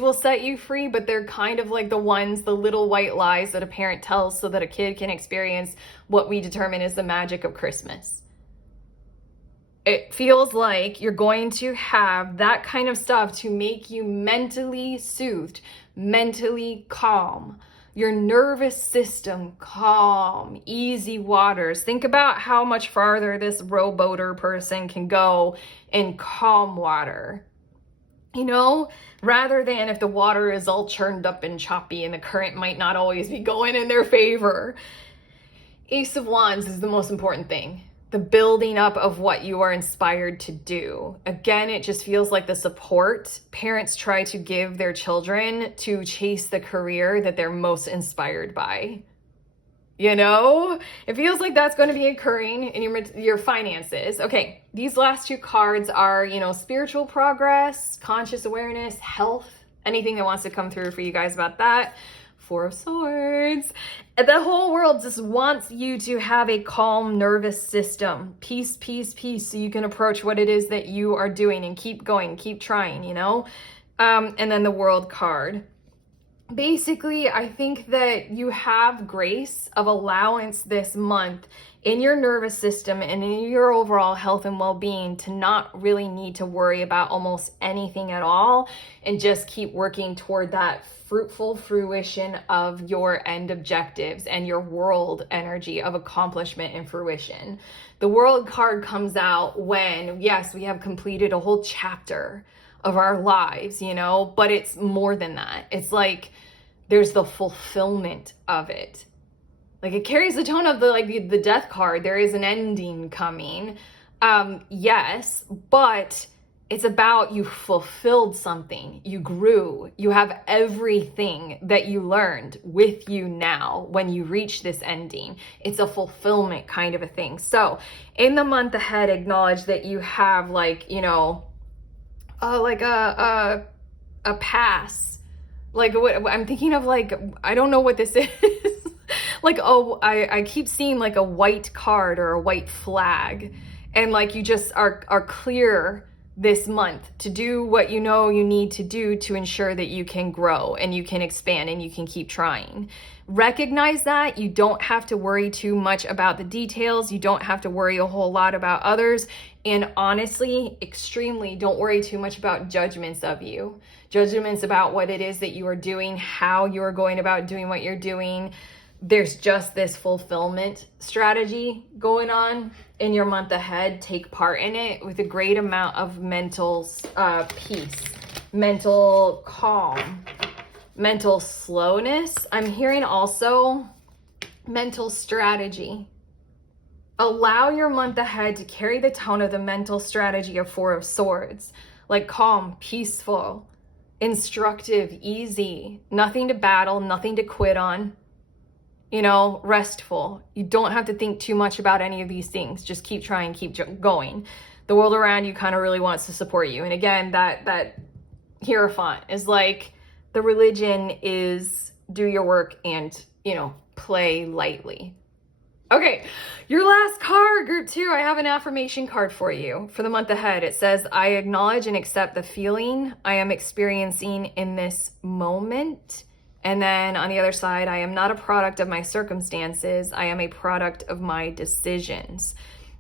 will set you free, but they're kind of like the little white lies that a parent tells so that a kid can experience what we determine is the magic of Christmas. It feels like you're going to have that kind of stuff to make you mentally soothed, mentally calm, your nervous system calm, easy waters. Think about how much farther this rowboater person can go in calm water. You know, rather than if the water is all churned up and choppy and the current might not always be going in their favor. Ace of Wands is the most important thing. The building up of what you are inspired to do. Again, it just feels like the support parents try to give their children to chase the career that they're most inspired by. You know, it feels like that's going to be occurring in your finances. Okay, these last two cards are, you know, spiritual progress, conscious awareness, health, anything that wants to come through for you guys about that. Four of Swords. The whole world just wants you to have a calm nervous system. Peace, peace, peace. So you can approach what it is that you are doing and keep going, keep trying, you know? And then the World card. Basically, I think that you have grace of allowance this month in your nervous system and in your overall health and well-being to not really need to worry about almost anything at all and just keep working toward that fruitful fruition of your end objectives and your world energy of accomplishment and fruition. The World card comes out when, yes, we have completed a whole chapter of our lives, you know, but it's more than that. It's like there's the fulfillment of it. Like it carries the tone of the Death card. There is an ending coming. Yes, but it's about you fulfilled something, you grew, you have everything that you learned with you now when you reach this ending. It's a fulfillment kind of a thing. So in the month ahead, acknowledge that you have like, you know, like a pass. Like what I'm thinking of, like, I don't know what this is. Like, oh, I keep seeing like a white card or a white flag. And like you just are clear this month to do what you know you need to do to ensure that you can grow and you can expand and you can keep trying. Recognize that you don't have to worry too much about the details. You don't have to worry a whole lot about others. And honestly, extremely, don't worry too much about judgments of you. Judgments about what it is that you are doing, how you are going about doing what you're doing. There's just this fulfillment strategy going on in your month ahead. Take part in it with a great amount of mental peace, mental calm, mental slowness. I'm hearing also mental strategy. Allow your month ahead to carry the tone of the mental strategy of Four of Swords, like calm, peaceful, instructive, easy, nothing to battle, nothing to quit on. You know, restful. You don't have to think too much about any of these things. Just keep trying, keep going. The world around you kind of really wants to support you. And again, that Hierophant is like, the religion is do your work and, you know, play lightly. Okay, your last card, group 2, I have an affirmation card for you for the month ahead. It says, I acknowledge and accept the feeling I am experiencing in this moment. And then on the other side, I am not a product of my circumstances. I am a product of my decisions.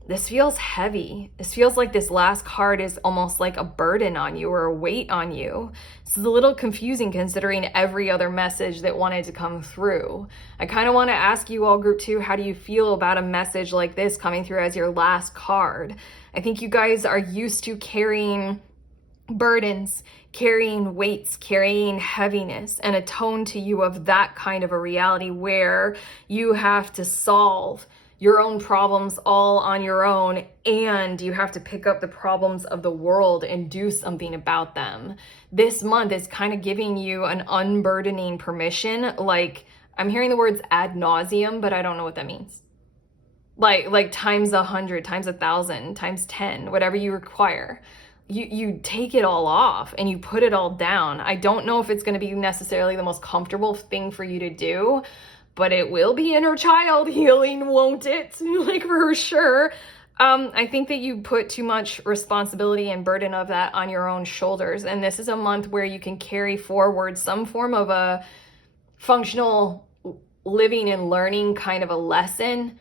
this feels heavy. This feels like this last card is almost like a burden on you or a weight on you. This is a little confusing considering every other message that wanted to come through. I kind of want to ask you all, group 2, how do you feel about a message like this coming through as your last card? I think you guys are used to carrying burdens, carrying weights, carrying heaviness, and a tone to you of that kind of a reality where you have to solve your own problems all on your own, and you have to pick up the problems of the world and do something about them. This month is kind of giving you an unburdening permission. Like, I'm hearing the words ad nauseum, but I don't know what that means. Like times 100, times 1,000, times 10, whatever you require. You take it all off and you put it all down. I don't know if it's going to be necessarily the most comfortable thing for you to do, but it will be inner child healing, won't it? Like, for sure. I think that you put too much responsibility and burden of that on your own shoulders. And this is a month where you can carry forward some form of a functional living and learning kind of a lesson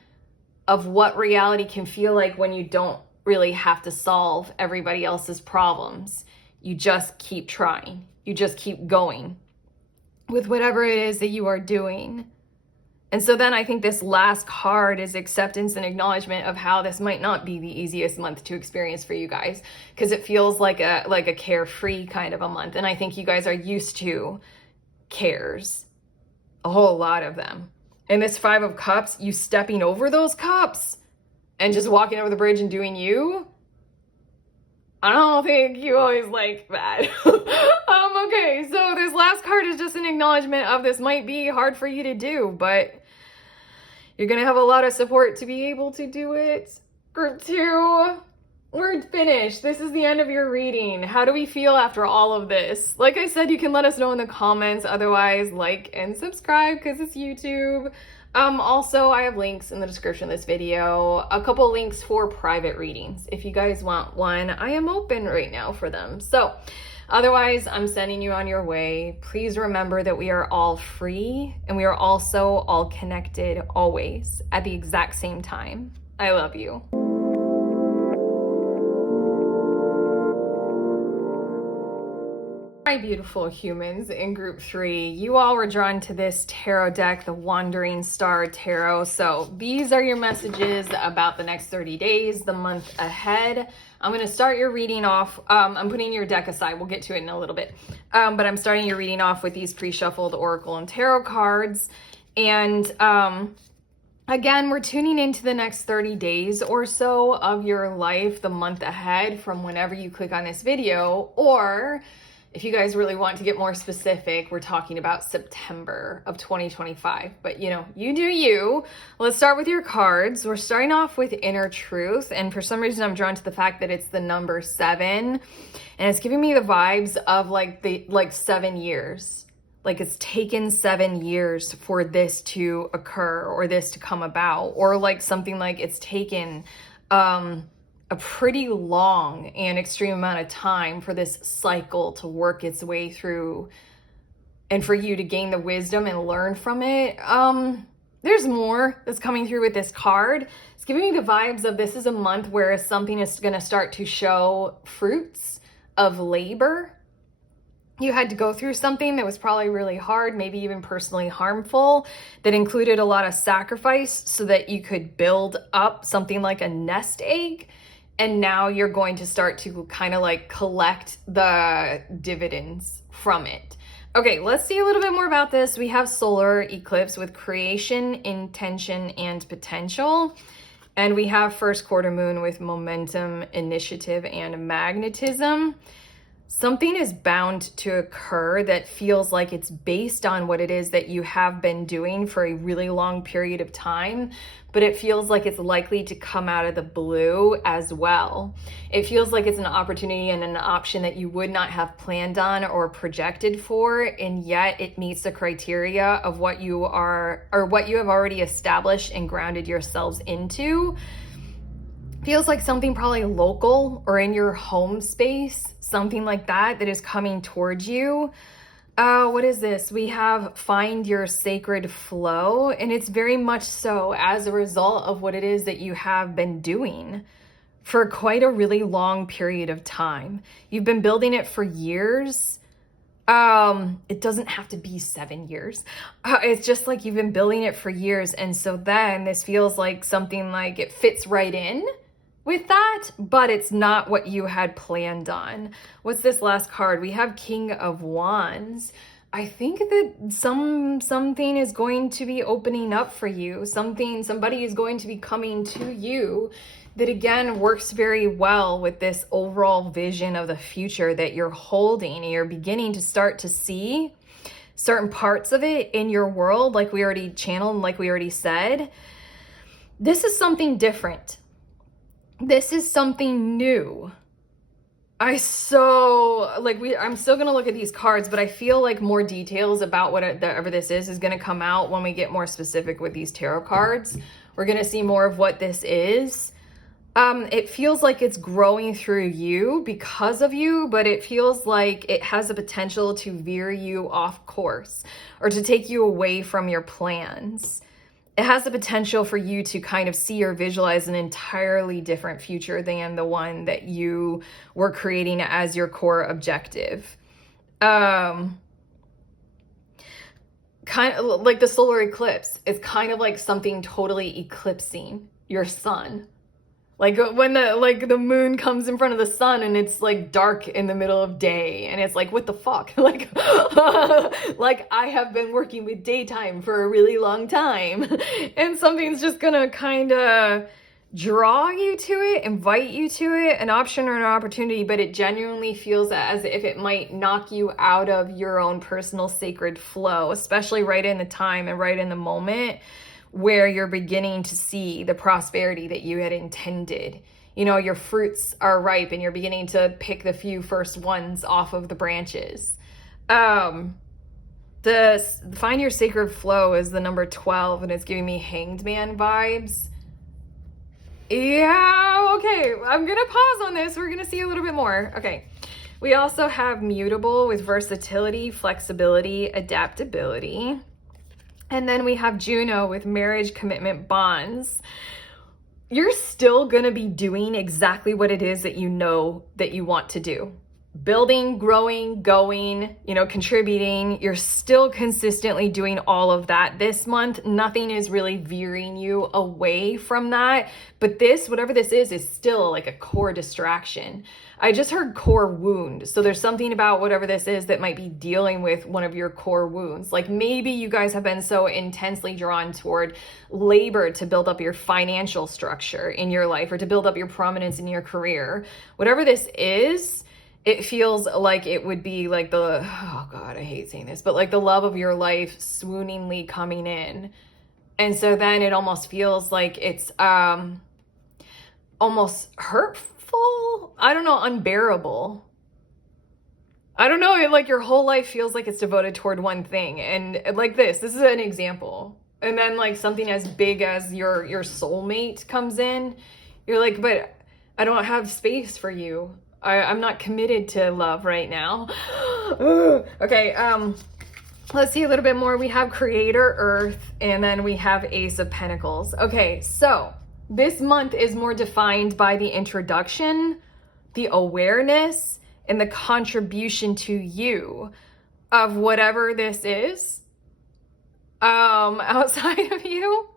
of what reality can feel like when you don't really have to solve everybody else's problems. You just keep trying. You just keep going with whatever it is that you are doing. And so then I think this last card is acceptance and acknowledgement of how this might not be the easiest month to experience for you guys, because it feels like a carefree kind of a month. And I think you guys are used to cares, a whole lot of them. And this 5 of Cups, you stepping over those cups and just walking over the bridge and doing you, I don't think you always like that. Okay, so this last card is just an acknowledgement of this might be hard for you to do, but you're gonna have a lot of support to be able to do it. Group 2, we're finished. This is the end of your reading. How do we feel after all of this? Like I said, you can let us know in the comments. Otherwise, like and subscribe because it's YouTube. Also, I have links in the description of this video, a couple links for private readings. If you guys want one, I am open right now for them. So otherwise, I'm sending you on your way. Please remember that we are all free and we are also all connected always at the exact same time. I love you. Hi, beautiful humans in group 3. You all were drawn to this tarot deck, the Wandering Star Tarot. So these are your messages about the next 30 days, the month ahead. I'm going to start your reading off. I'm putting your deck aside. We'll get to it in a little bit. But I'm starting your reading off with these pre-shuffled Oracle and Tarot cards. And again, we're tuning into the next 30 days or so of your life, the month ahead from whenever you click on this video. Or if you guys really want to get more specific, we're talking about September of 2025. But you know, you do you. Let's start with your cards. We're starting off with Inner Truth. And for some reason, I'm drawn to the fact that it's the number 7. And it's giving me the vibes of like 7 years. Like it's taken 7 years for this to occur or this to come about. Or like something like it's taken a pretty long and extreme amount of time for this cycle to work its way through and for you to gain the wisdom and learn from it. There's more that's coming through with this card. It's giving me the vibes of this is a month where something is going to start to show fruits of labor. You had to go through something that was probably really hard, maybe even personally harmful, that included a lot of sacrifice so that you could build up something like a nest egg. And now you're going to start to kind of like collect the dividends from it. Okay, let's see a little bit more about this. We have solar eclipse with creation, intention, and potential. And we have first quarter moon with momentum, initiative, and magnetism. Something is bound to occur that feels like it's based on what it is that you have been doing for a really long period of time, but it feels like it's likely to come out of the blue as well. It feels like it's an opportunity and an option that you would not have planned on or projected for, and yet it meets the criteria of what you are or what you have already established and grounded yourselves into. Feels like something probably local or in your home space, something like that is coming towards you. What is this? We have find your sacred flow, and it's very much so as a result of what it is that you have been doing for quite a really long period of time. You've been building it for years. It doesn't have to be 7 years. It's just like you've been building it for years, and so then this feels like something like it fits right in with that, but it's not what you had planned on. What's this last card? We have King of Wands. I think that something is going to be opening up for you. Somebody is going to be coming to you that again works very well with this overall vision of the future that you're holding. You're beginning to start to see certain parts of it in your world, like we already channeled and like we already said. This is something different. This is something new. I'm still gonna look at these cards, but I feel like more details about whatever this is gonna come out when we get more specific with these tarot cards. We're gonna see more of what this is. It feels like it's growing through you because of you, but it feels like it has the potential to veer you off course or to take you away from your plans. It has the potential for you to kind of see or visualize an entirely different future than the one that you were creating as your core objective. Kind of like the solar eclipse. It's kind of like something totally eclipsing your sun. Like when the moon comes in front of the sun and it's like dark in the middle of day and it's like, what the fuck? Like, like I have been working with daytime for a really long time and something's just gonna kind of draw you to it, invite you to it, an option or an opportunity, but it genuinely feels as if it might knock you out of your own personal sacred flow, especially right in the time and right in the moment where you're beginning to see the prosperity that you had intended. You know, your fruits are ripe and you're beginning to pick the few first ones off of the branches. The find your sacred flow is the number 12 and it's giving me Hanged Man vibes. Yeah, okay, I'm gonna pause on this. We're gonna see a little bit more. Okay, we also have Mutable with versatility, flexibility, adaptability. And then we have Juno with marriage, commitment, bonds. You're still going to be doing exactly what it is that you know that you want to do. Building, growing, going, contributing. You're still consistently doing all of that this month. Nothing is really veering you away from that. But whatever this is still like a core distraction. I just heard core wound. So there's something about whatever this is that might be dealing with one of your core wounds. Like maybe you guys have been so intensely drawn toward labor to build up your financial structure in your life or to build up your prominence in your career. Whatever this is, it feels like it would be like oh God, I hate saying this, but like the love of your life swooningly coming in. And so then it almost feels like it's almost hurtful. I don't know, unbearable. I don't know, like your whole life feels like it's devoted toward one thing. And like this is an example. And then like something as big as your soulmate comes in. You're like, but I don't have space for you. I'm not committed to love right now. Okay, let's see a little bit more. We have Creator, Earth, and then we have Ace of Pentacles. Okay, so this month is more defined by the introduction, the awareness, and the contribution to you of whatever this is outside of you.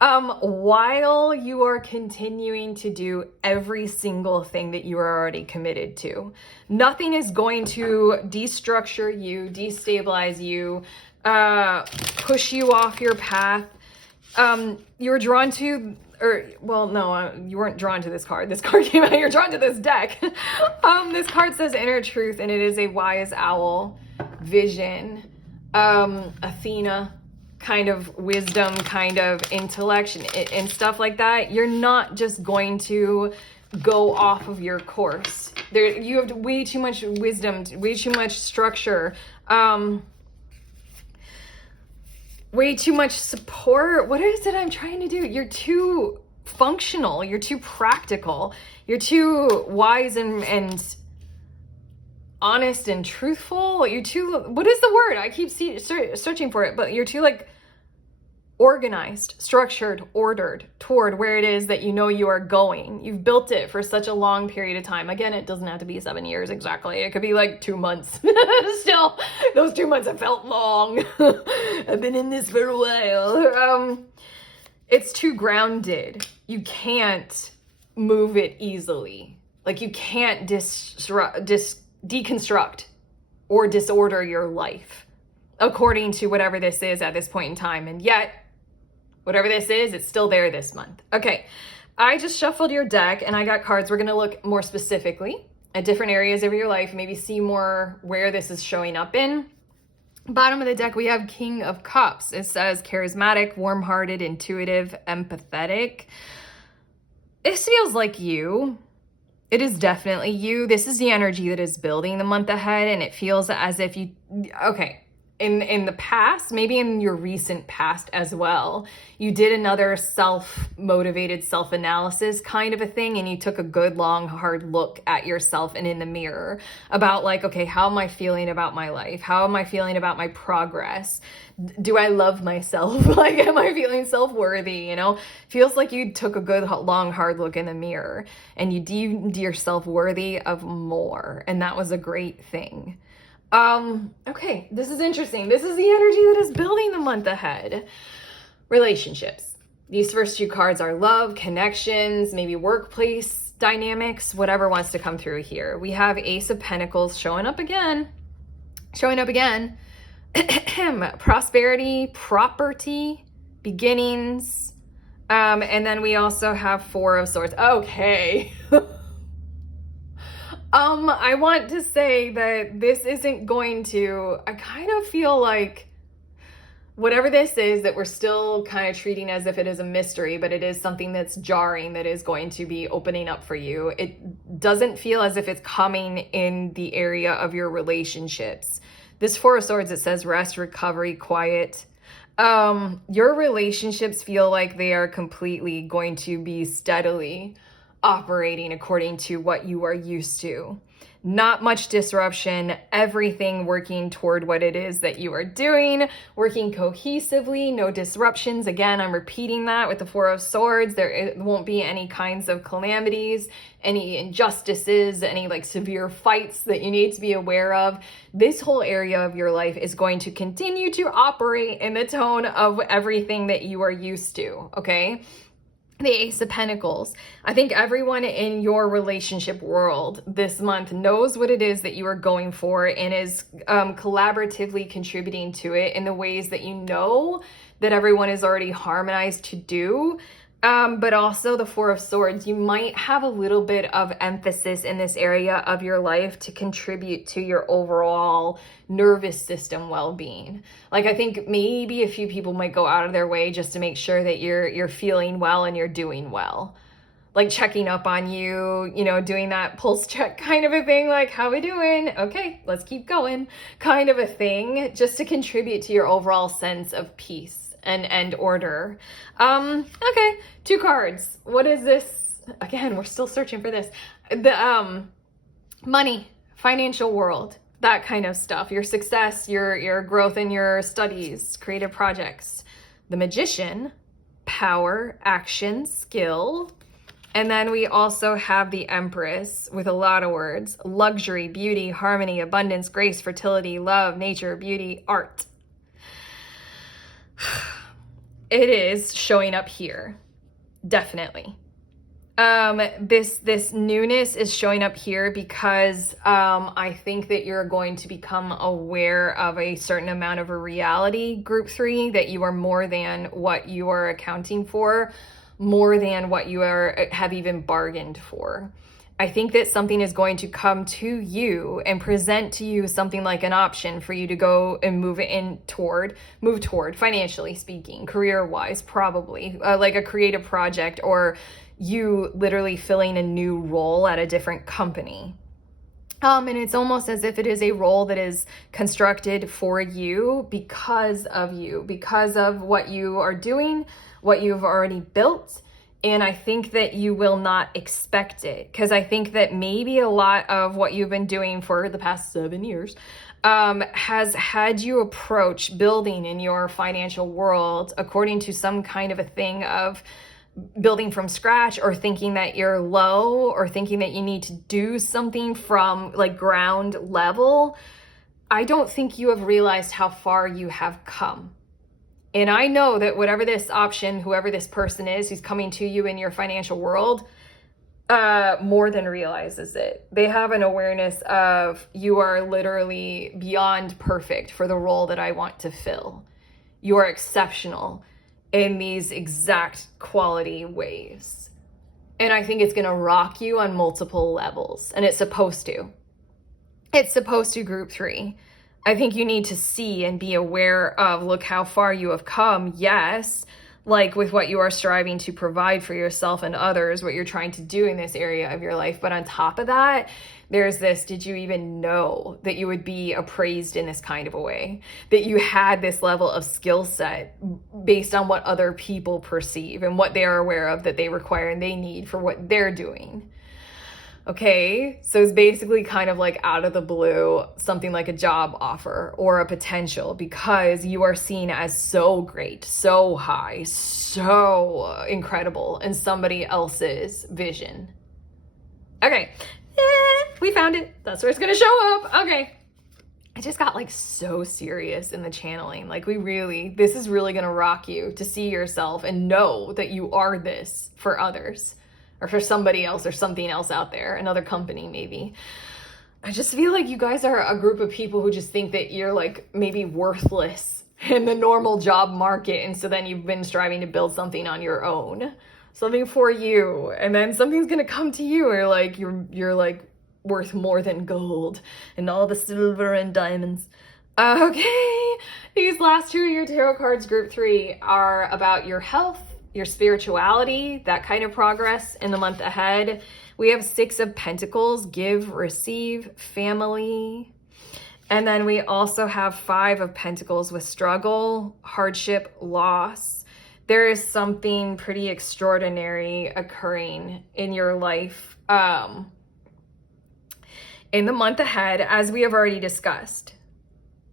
While you are continuing to do every single thing that you are already committed to. Nothing is going to destructure you, destabilize you, push you off your path. You were drawn to, you weren't drawn to this card. This card came out, you're drawn to this deck. This card says inner truth, and it is a wise owl, vision, Athena, kind of wisdom, kind of intellect and stuff like that. You're not just going to go off of your course. You have way too much wisdom, way too much structure, way too much support. What is it I'm trying to do? You're too functional. You're too practical. You're too wise and honest and truthful. You're too, what is the word? I keep searching for it, but you're too like organized, structured, ordered toward where it is that you know you are going. You've built it for such a long period of time. Again, it doesn't have to be 7 years exactly. It could be like 2 months. Still, those 2 months have felt long. I've been in this for a while. It's too grounded. You can't move it easily. Like you can't deconstruct or disorder your life according to whatever this is at this point in time. And yet, whatever this is, it's still there this month. Okay, I just shuffled your deck and I got cards. We're going to look more specifically at different areas of your life, maybe see more where this is showing up in. Bottom of the deck, we have King of Cups. It says charismatic, warm-hearted, intuitive, empathetic. This feels like you. It is definitely you. This is the energy that is building the month ahead, and it feels as if you, okay, in the past, maybe in your recent past as well, you did another self-motivated self-analysis kind of a thing, and you took a good, long, hard look at yourself and in the mirror about like, okay, how am I feeling about my life? How am I feeling about my progress? Do I love myself? Like, am I feeling self-worthy? You know, feels like you took a good, long, hard look in the mirror and you deemed yourself worthy of more. And that was a great thing. Okay, this is interesting. This is the energy that is building the month ahead. Relationships. These first two cards are love, connections, maybe workplace dynamics, whatever wants to come through here. We have Ace of Pentacles showing up again. Prosperity, property, beginnings. And then we also have Four of Swords. Okay. I want to say that this isn't going to, I kind of feel like whatever this is that we're still kind of treating as if it is a mystery, but it is something that's jarring that is going to be opening up for you. It doesn't feel as if it's coming in the area of your relationships. This Four of Swords, it says rest, recovery, quiet. Your relationships feel like they are completely going to be steadily operating according to what you are used to. Not much disruption, everything working toward what it is that you are doing, working cohesively, no disruptions. Again, I'm repeating that with the Four of Swords. There won't be any kinds of calamities, any injustices, any like severe fights that you need to be aware of. This whole area of your life is going to continue to operate in the tone of everything that you are used to, okay? The Ace of Pentacles. I think everyone in your relationship world this month knows what it is that you are going for and is collaboratively contributing to it in the ways that you know that everyone is already harmonized to do. But also the Four of Swords, you might have a little bit of emphasis in this area of your life to contribute to your overall nervous system well-being. Like, I think maybe a few people might go out of their way just to make sure that you're feeling well and you're doing well. Like checking up on you, you know, doing that pulse check kind of a thing, like, how we doing? Okay, let's keep going kind of a thing, just to contribute to your overall sense of peace and order. Okay, two cards. What is this? Again, we're still searching for this. The money, financial world, that kind of stuff. Your success, your growth in your studies, creative projects. The Magician, power, action, skill. And then we also have the Empress with a lot of words. Luxury, beauty, harmony, abundance, grace, fertility, love, nature, beauty, art. It is showing up here, definitely. This newness is showing up here because I think that you're going to become aware of a certain amount of a reality, Group 3, that you are more than what you are accounting for, more than what you have even bargained for. I think that something is going to come to you and present to you something like an option for you to go and move toward, financially speaking, career-wise, probably, like a creative project, or you literally filling a new role at a different company. And it's almost as if it is a role that is constructed for you, because of what you are doing, what you've already built, And I think that you will not expect it, because I think that maybe a lot of what you've been doing for the past 7 years has had you approach building in your financial world according to some kind of a thing of building from scratch, or thinking that you're low, or thinking that you need to do something from like ground level. I don't think you have realized how far you have come. And I know that whatever this option, whoever this person is who's coming to you in your financial world, more than realizes it. They have an awareness of, you are literally beyond perfect for the role that I want to fill. You are exceptional in these exact quality ways. And I think it's going to rock you on multiple levels. And it's supposed to. It's supposed to, group 3. I think you need to see and be aware of, look how far you have come. Yes, like with what you are striving to provide for yourself and others, what you're trying to do in this area of your life. But on top of that, there's this, did you even know that you would be appraised in this kind of a way? That you had this level of skill set based on what other people perceive and what they are aware of that they require and they need for what they're doing. Okay, so it's basically kind of like out of the blue, something like a job offer or a potential, because you are seen as so great, so high, so incredible in somebody else's vision. Okay, we found it. That's where it's gonna show up. Okay. I just got like so serious in the channeling. Like this is really gonna rock you to see yourself and know that you are this for others. Or for somebody else or something else out there, another company maybe. I just feel like you guys are a group of people who just think that you're like maybe worthless in the normal job market. And so then you've been striving to build something on your own, something for you. And then something's gonna come to you, or like you're like worth more than gold and all the silver and diamonds. Okay, these last 2 of your tarot cards, group 3, are about your health, your spirituality, that kind of progress in the month ahead. We have 6 of Pentacles, give, receive, family. And then we also have 5 of Pentacles with struggle, hardship, loss. There is something pretty extraordinary occurring in your life in the month ahead, as we have already discussed.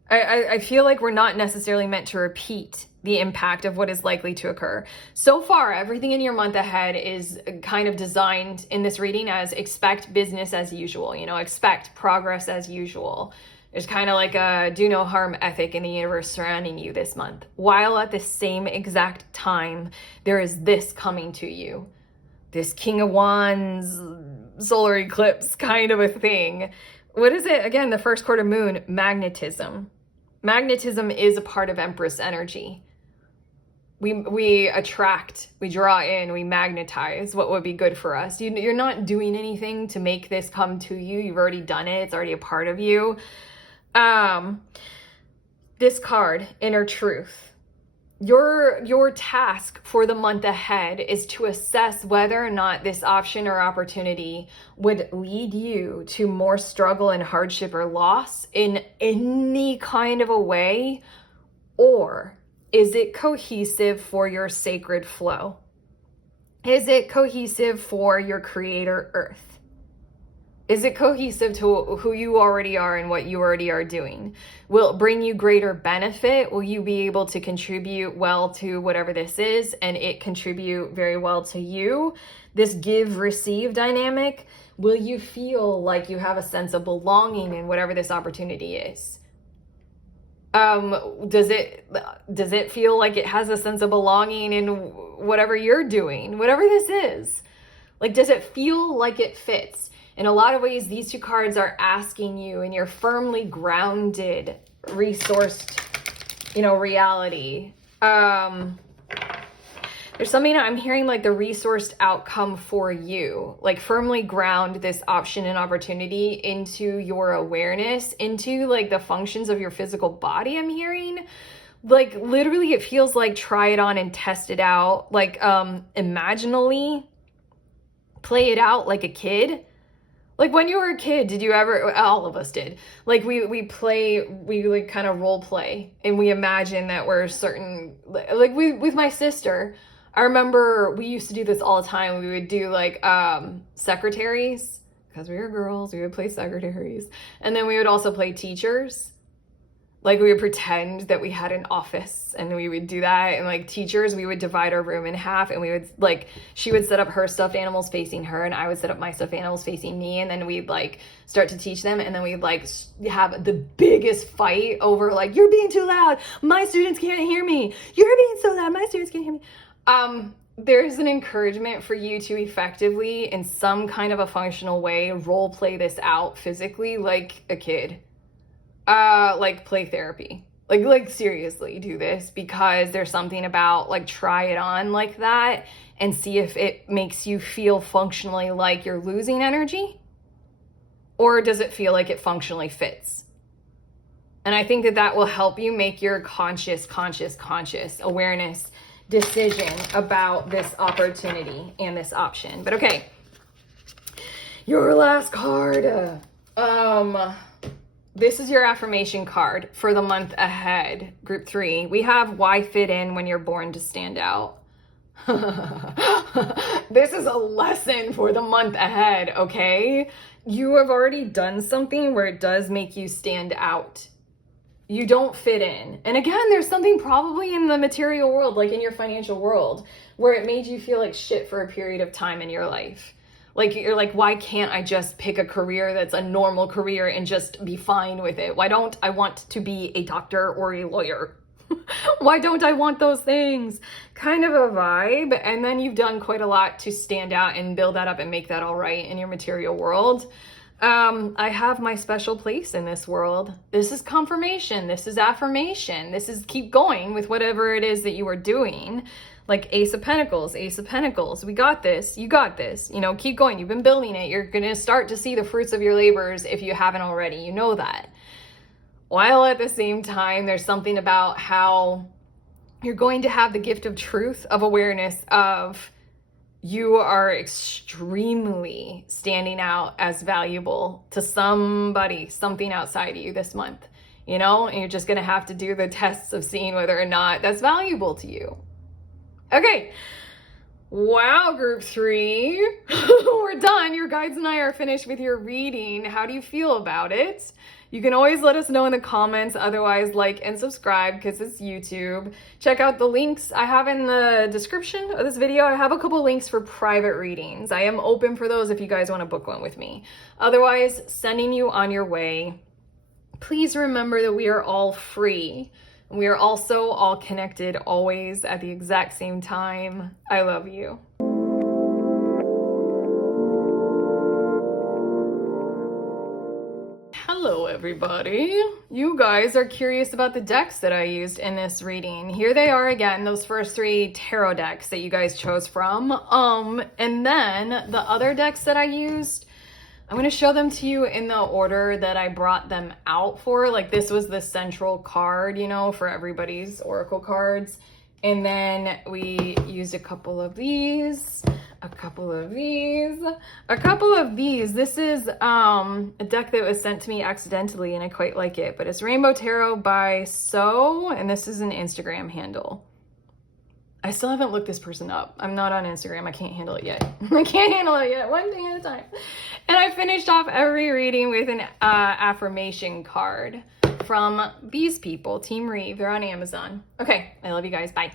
I feel like we're not necessarily meant to repeat the impact of what is likely to occur. So far, everything in your month ahead is kind of designed in this reading as expect business as usual, expect progress as usual. There's kind of like a do no harm ethic in the universe surrounding you this month. While at the same exact time, there is this coming to you. This King of Wands, solar eclipse kind of a thing. What is it? Again, the first quarter moon, magnetism. Magnetism is a part of Empress energy. We attract, we draw in, we magnetize what would be good for us. You're not doing anything to make this come to you. You've already done it. It's already a part of you. This card, Inner Truth. Your task for the month ahead is to assess whether or not this option or opportunity would lead you to more struggle and hardship or loss in any kind of a way, or is it cohesive for your sacred flow? Is it cohesive for your creator earth? Is it cohesive to who you already are and what you already are doing? Will it bring you greater benefit? Will you be able to contribute well to whatever this is and it contribute very well to you? This give-receive dynamic, will you feel like you have a sense of belonging in whatever this opportunity is? Does it feel like it has a sense of belonging in whatever you're doing, whatever this is? Like, does it feel like it fits? In a lot of ways, these 2 cards are asking you in your firmly grounded, resourced, reality. There's something I'm hearing, like the resourced outcome for you, like firmly ground this option and opportunity into your awareness, into like the functions of your physical body. I'm hearing, like, literally it feels like try it on and test it out. Like, imaginally play it out like a kid. Like when you were a kid, did you ever, all of us did, like we like kind of role play and we imagine that we're certain, like with my sister, I remember we used to do this all the time. We would do like secretaries, because we were girls, we would play secretaries. And then we would also play teachers. Like we would pretend that we had an office and we would do that. And like teachers, we would divide our room in half, and we would like, she would set up her stuffed animals facing her and I would set up my stuffed animals facing me. And then we'd like start to teach them. And then we'd like have the biggest fight over like, you're being too loud. My students can't hear me. You're being so loud. My students can't hear me. There's an encouragement for you to effectively, in some kind of a functional way, role play this out physically like a kid. Like play therapy. Like seriously do this, because there's something about like try it on like that and see if it makes you feel functionally like you're losing energy, or does it feel like it functionally fits? And I think that that will help you make your conscious awareness decision about this opportunity and this option. But okay, your last card. This is your affirmation card for the month ahead, group 3. We have why fit in when you're born to stand out. This is a lesson for the month ahead, okay? You have already done something where it does make you stand out. You don't fit in. And again, there's something probably in the material world, like in your financial world, where it made you feel like shit for a period of time in your life. Like, you're like, why can't I just pick a career that's a normal career and just be fine with it? Why don't I want to be a doctor or a lawyer? Why don't I want those things? Kind of a vibe. And then you've done quite a lot to stand out and build that up and make that all right in your material world. I have my special place in this world. This is confirmation. This is affirmation. This is keep going with whatever it is that you are doing. Like Ace of Pentacles. We got this. You got this. You know, keep going. You've been building it. You're going to start to see the fruits of your labors if you haven't already. You know that. While at the same time, there's something about how you're going to have the gift of truth, of awareness, of you are extremely standing out as valuable to somebody, something outside of you this month. You know, and you're just going to have to do the tests of seeing whether or not that's valuable to you. Okay. Wow, group 3. We're done. Your guides and I are finished with your reading. How do you feel about it? You can always let us know in the comments. Otherwise, like and subscribe because it's YouTube. Check out the links I have in the description of this video. I have a couple links for private readings. I am open for those if you guys want to book one with me. Otherwise, sending you on your way. Please remember that we are all free. We are also all connected always at the exact same time. I love you. Hello, everybody. You guys are curious about the decks that I used in this reading. Here they are again, those first 3 tarot decks that you guys chose from. And then the other decks that I used, I'm going to show them to you in the order that I brought them out for. Like this was the central card, you know, for everybody's oracle cards. And then we used a couple of these, a couple of these, a couple of these. This is a deck that was sent to me accidentally and I quite like it, but it's Rainbow Tarot by So, and this is an Instagram handle. I still haven't looked this person up. I'm not on Instagram. I can't handle it yet. I can't handle it yet. One thing at a time. And I finished off every reading with an affirmation card from these people, Team Reeve. They're on Amazon. Okay. I love you guys. Bye.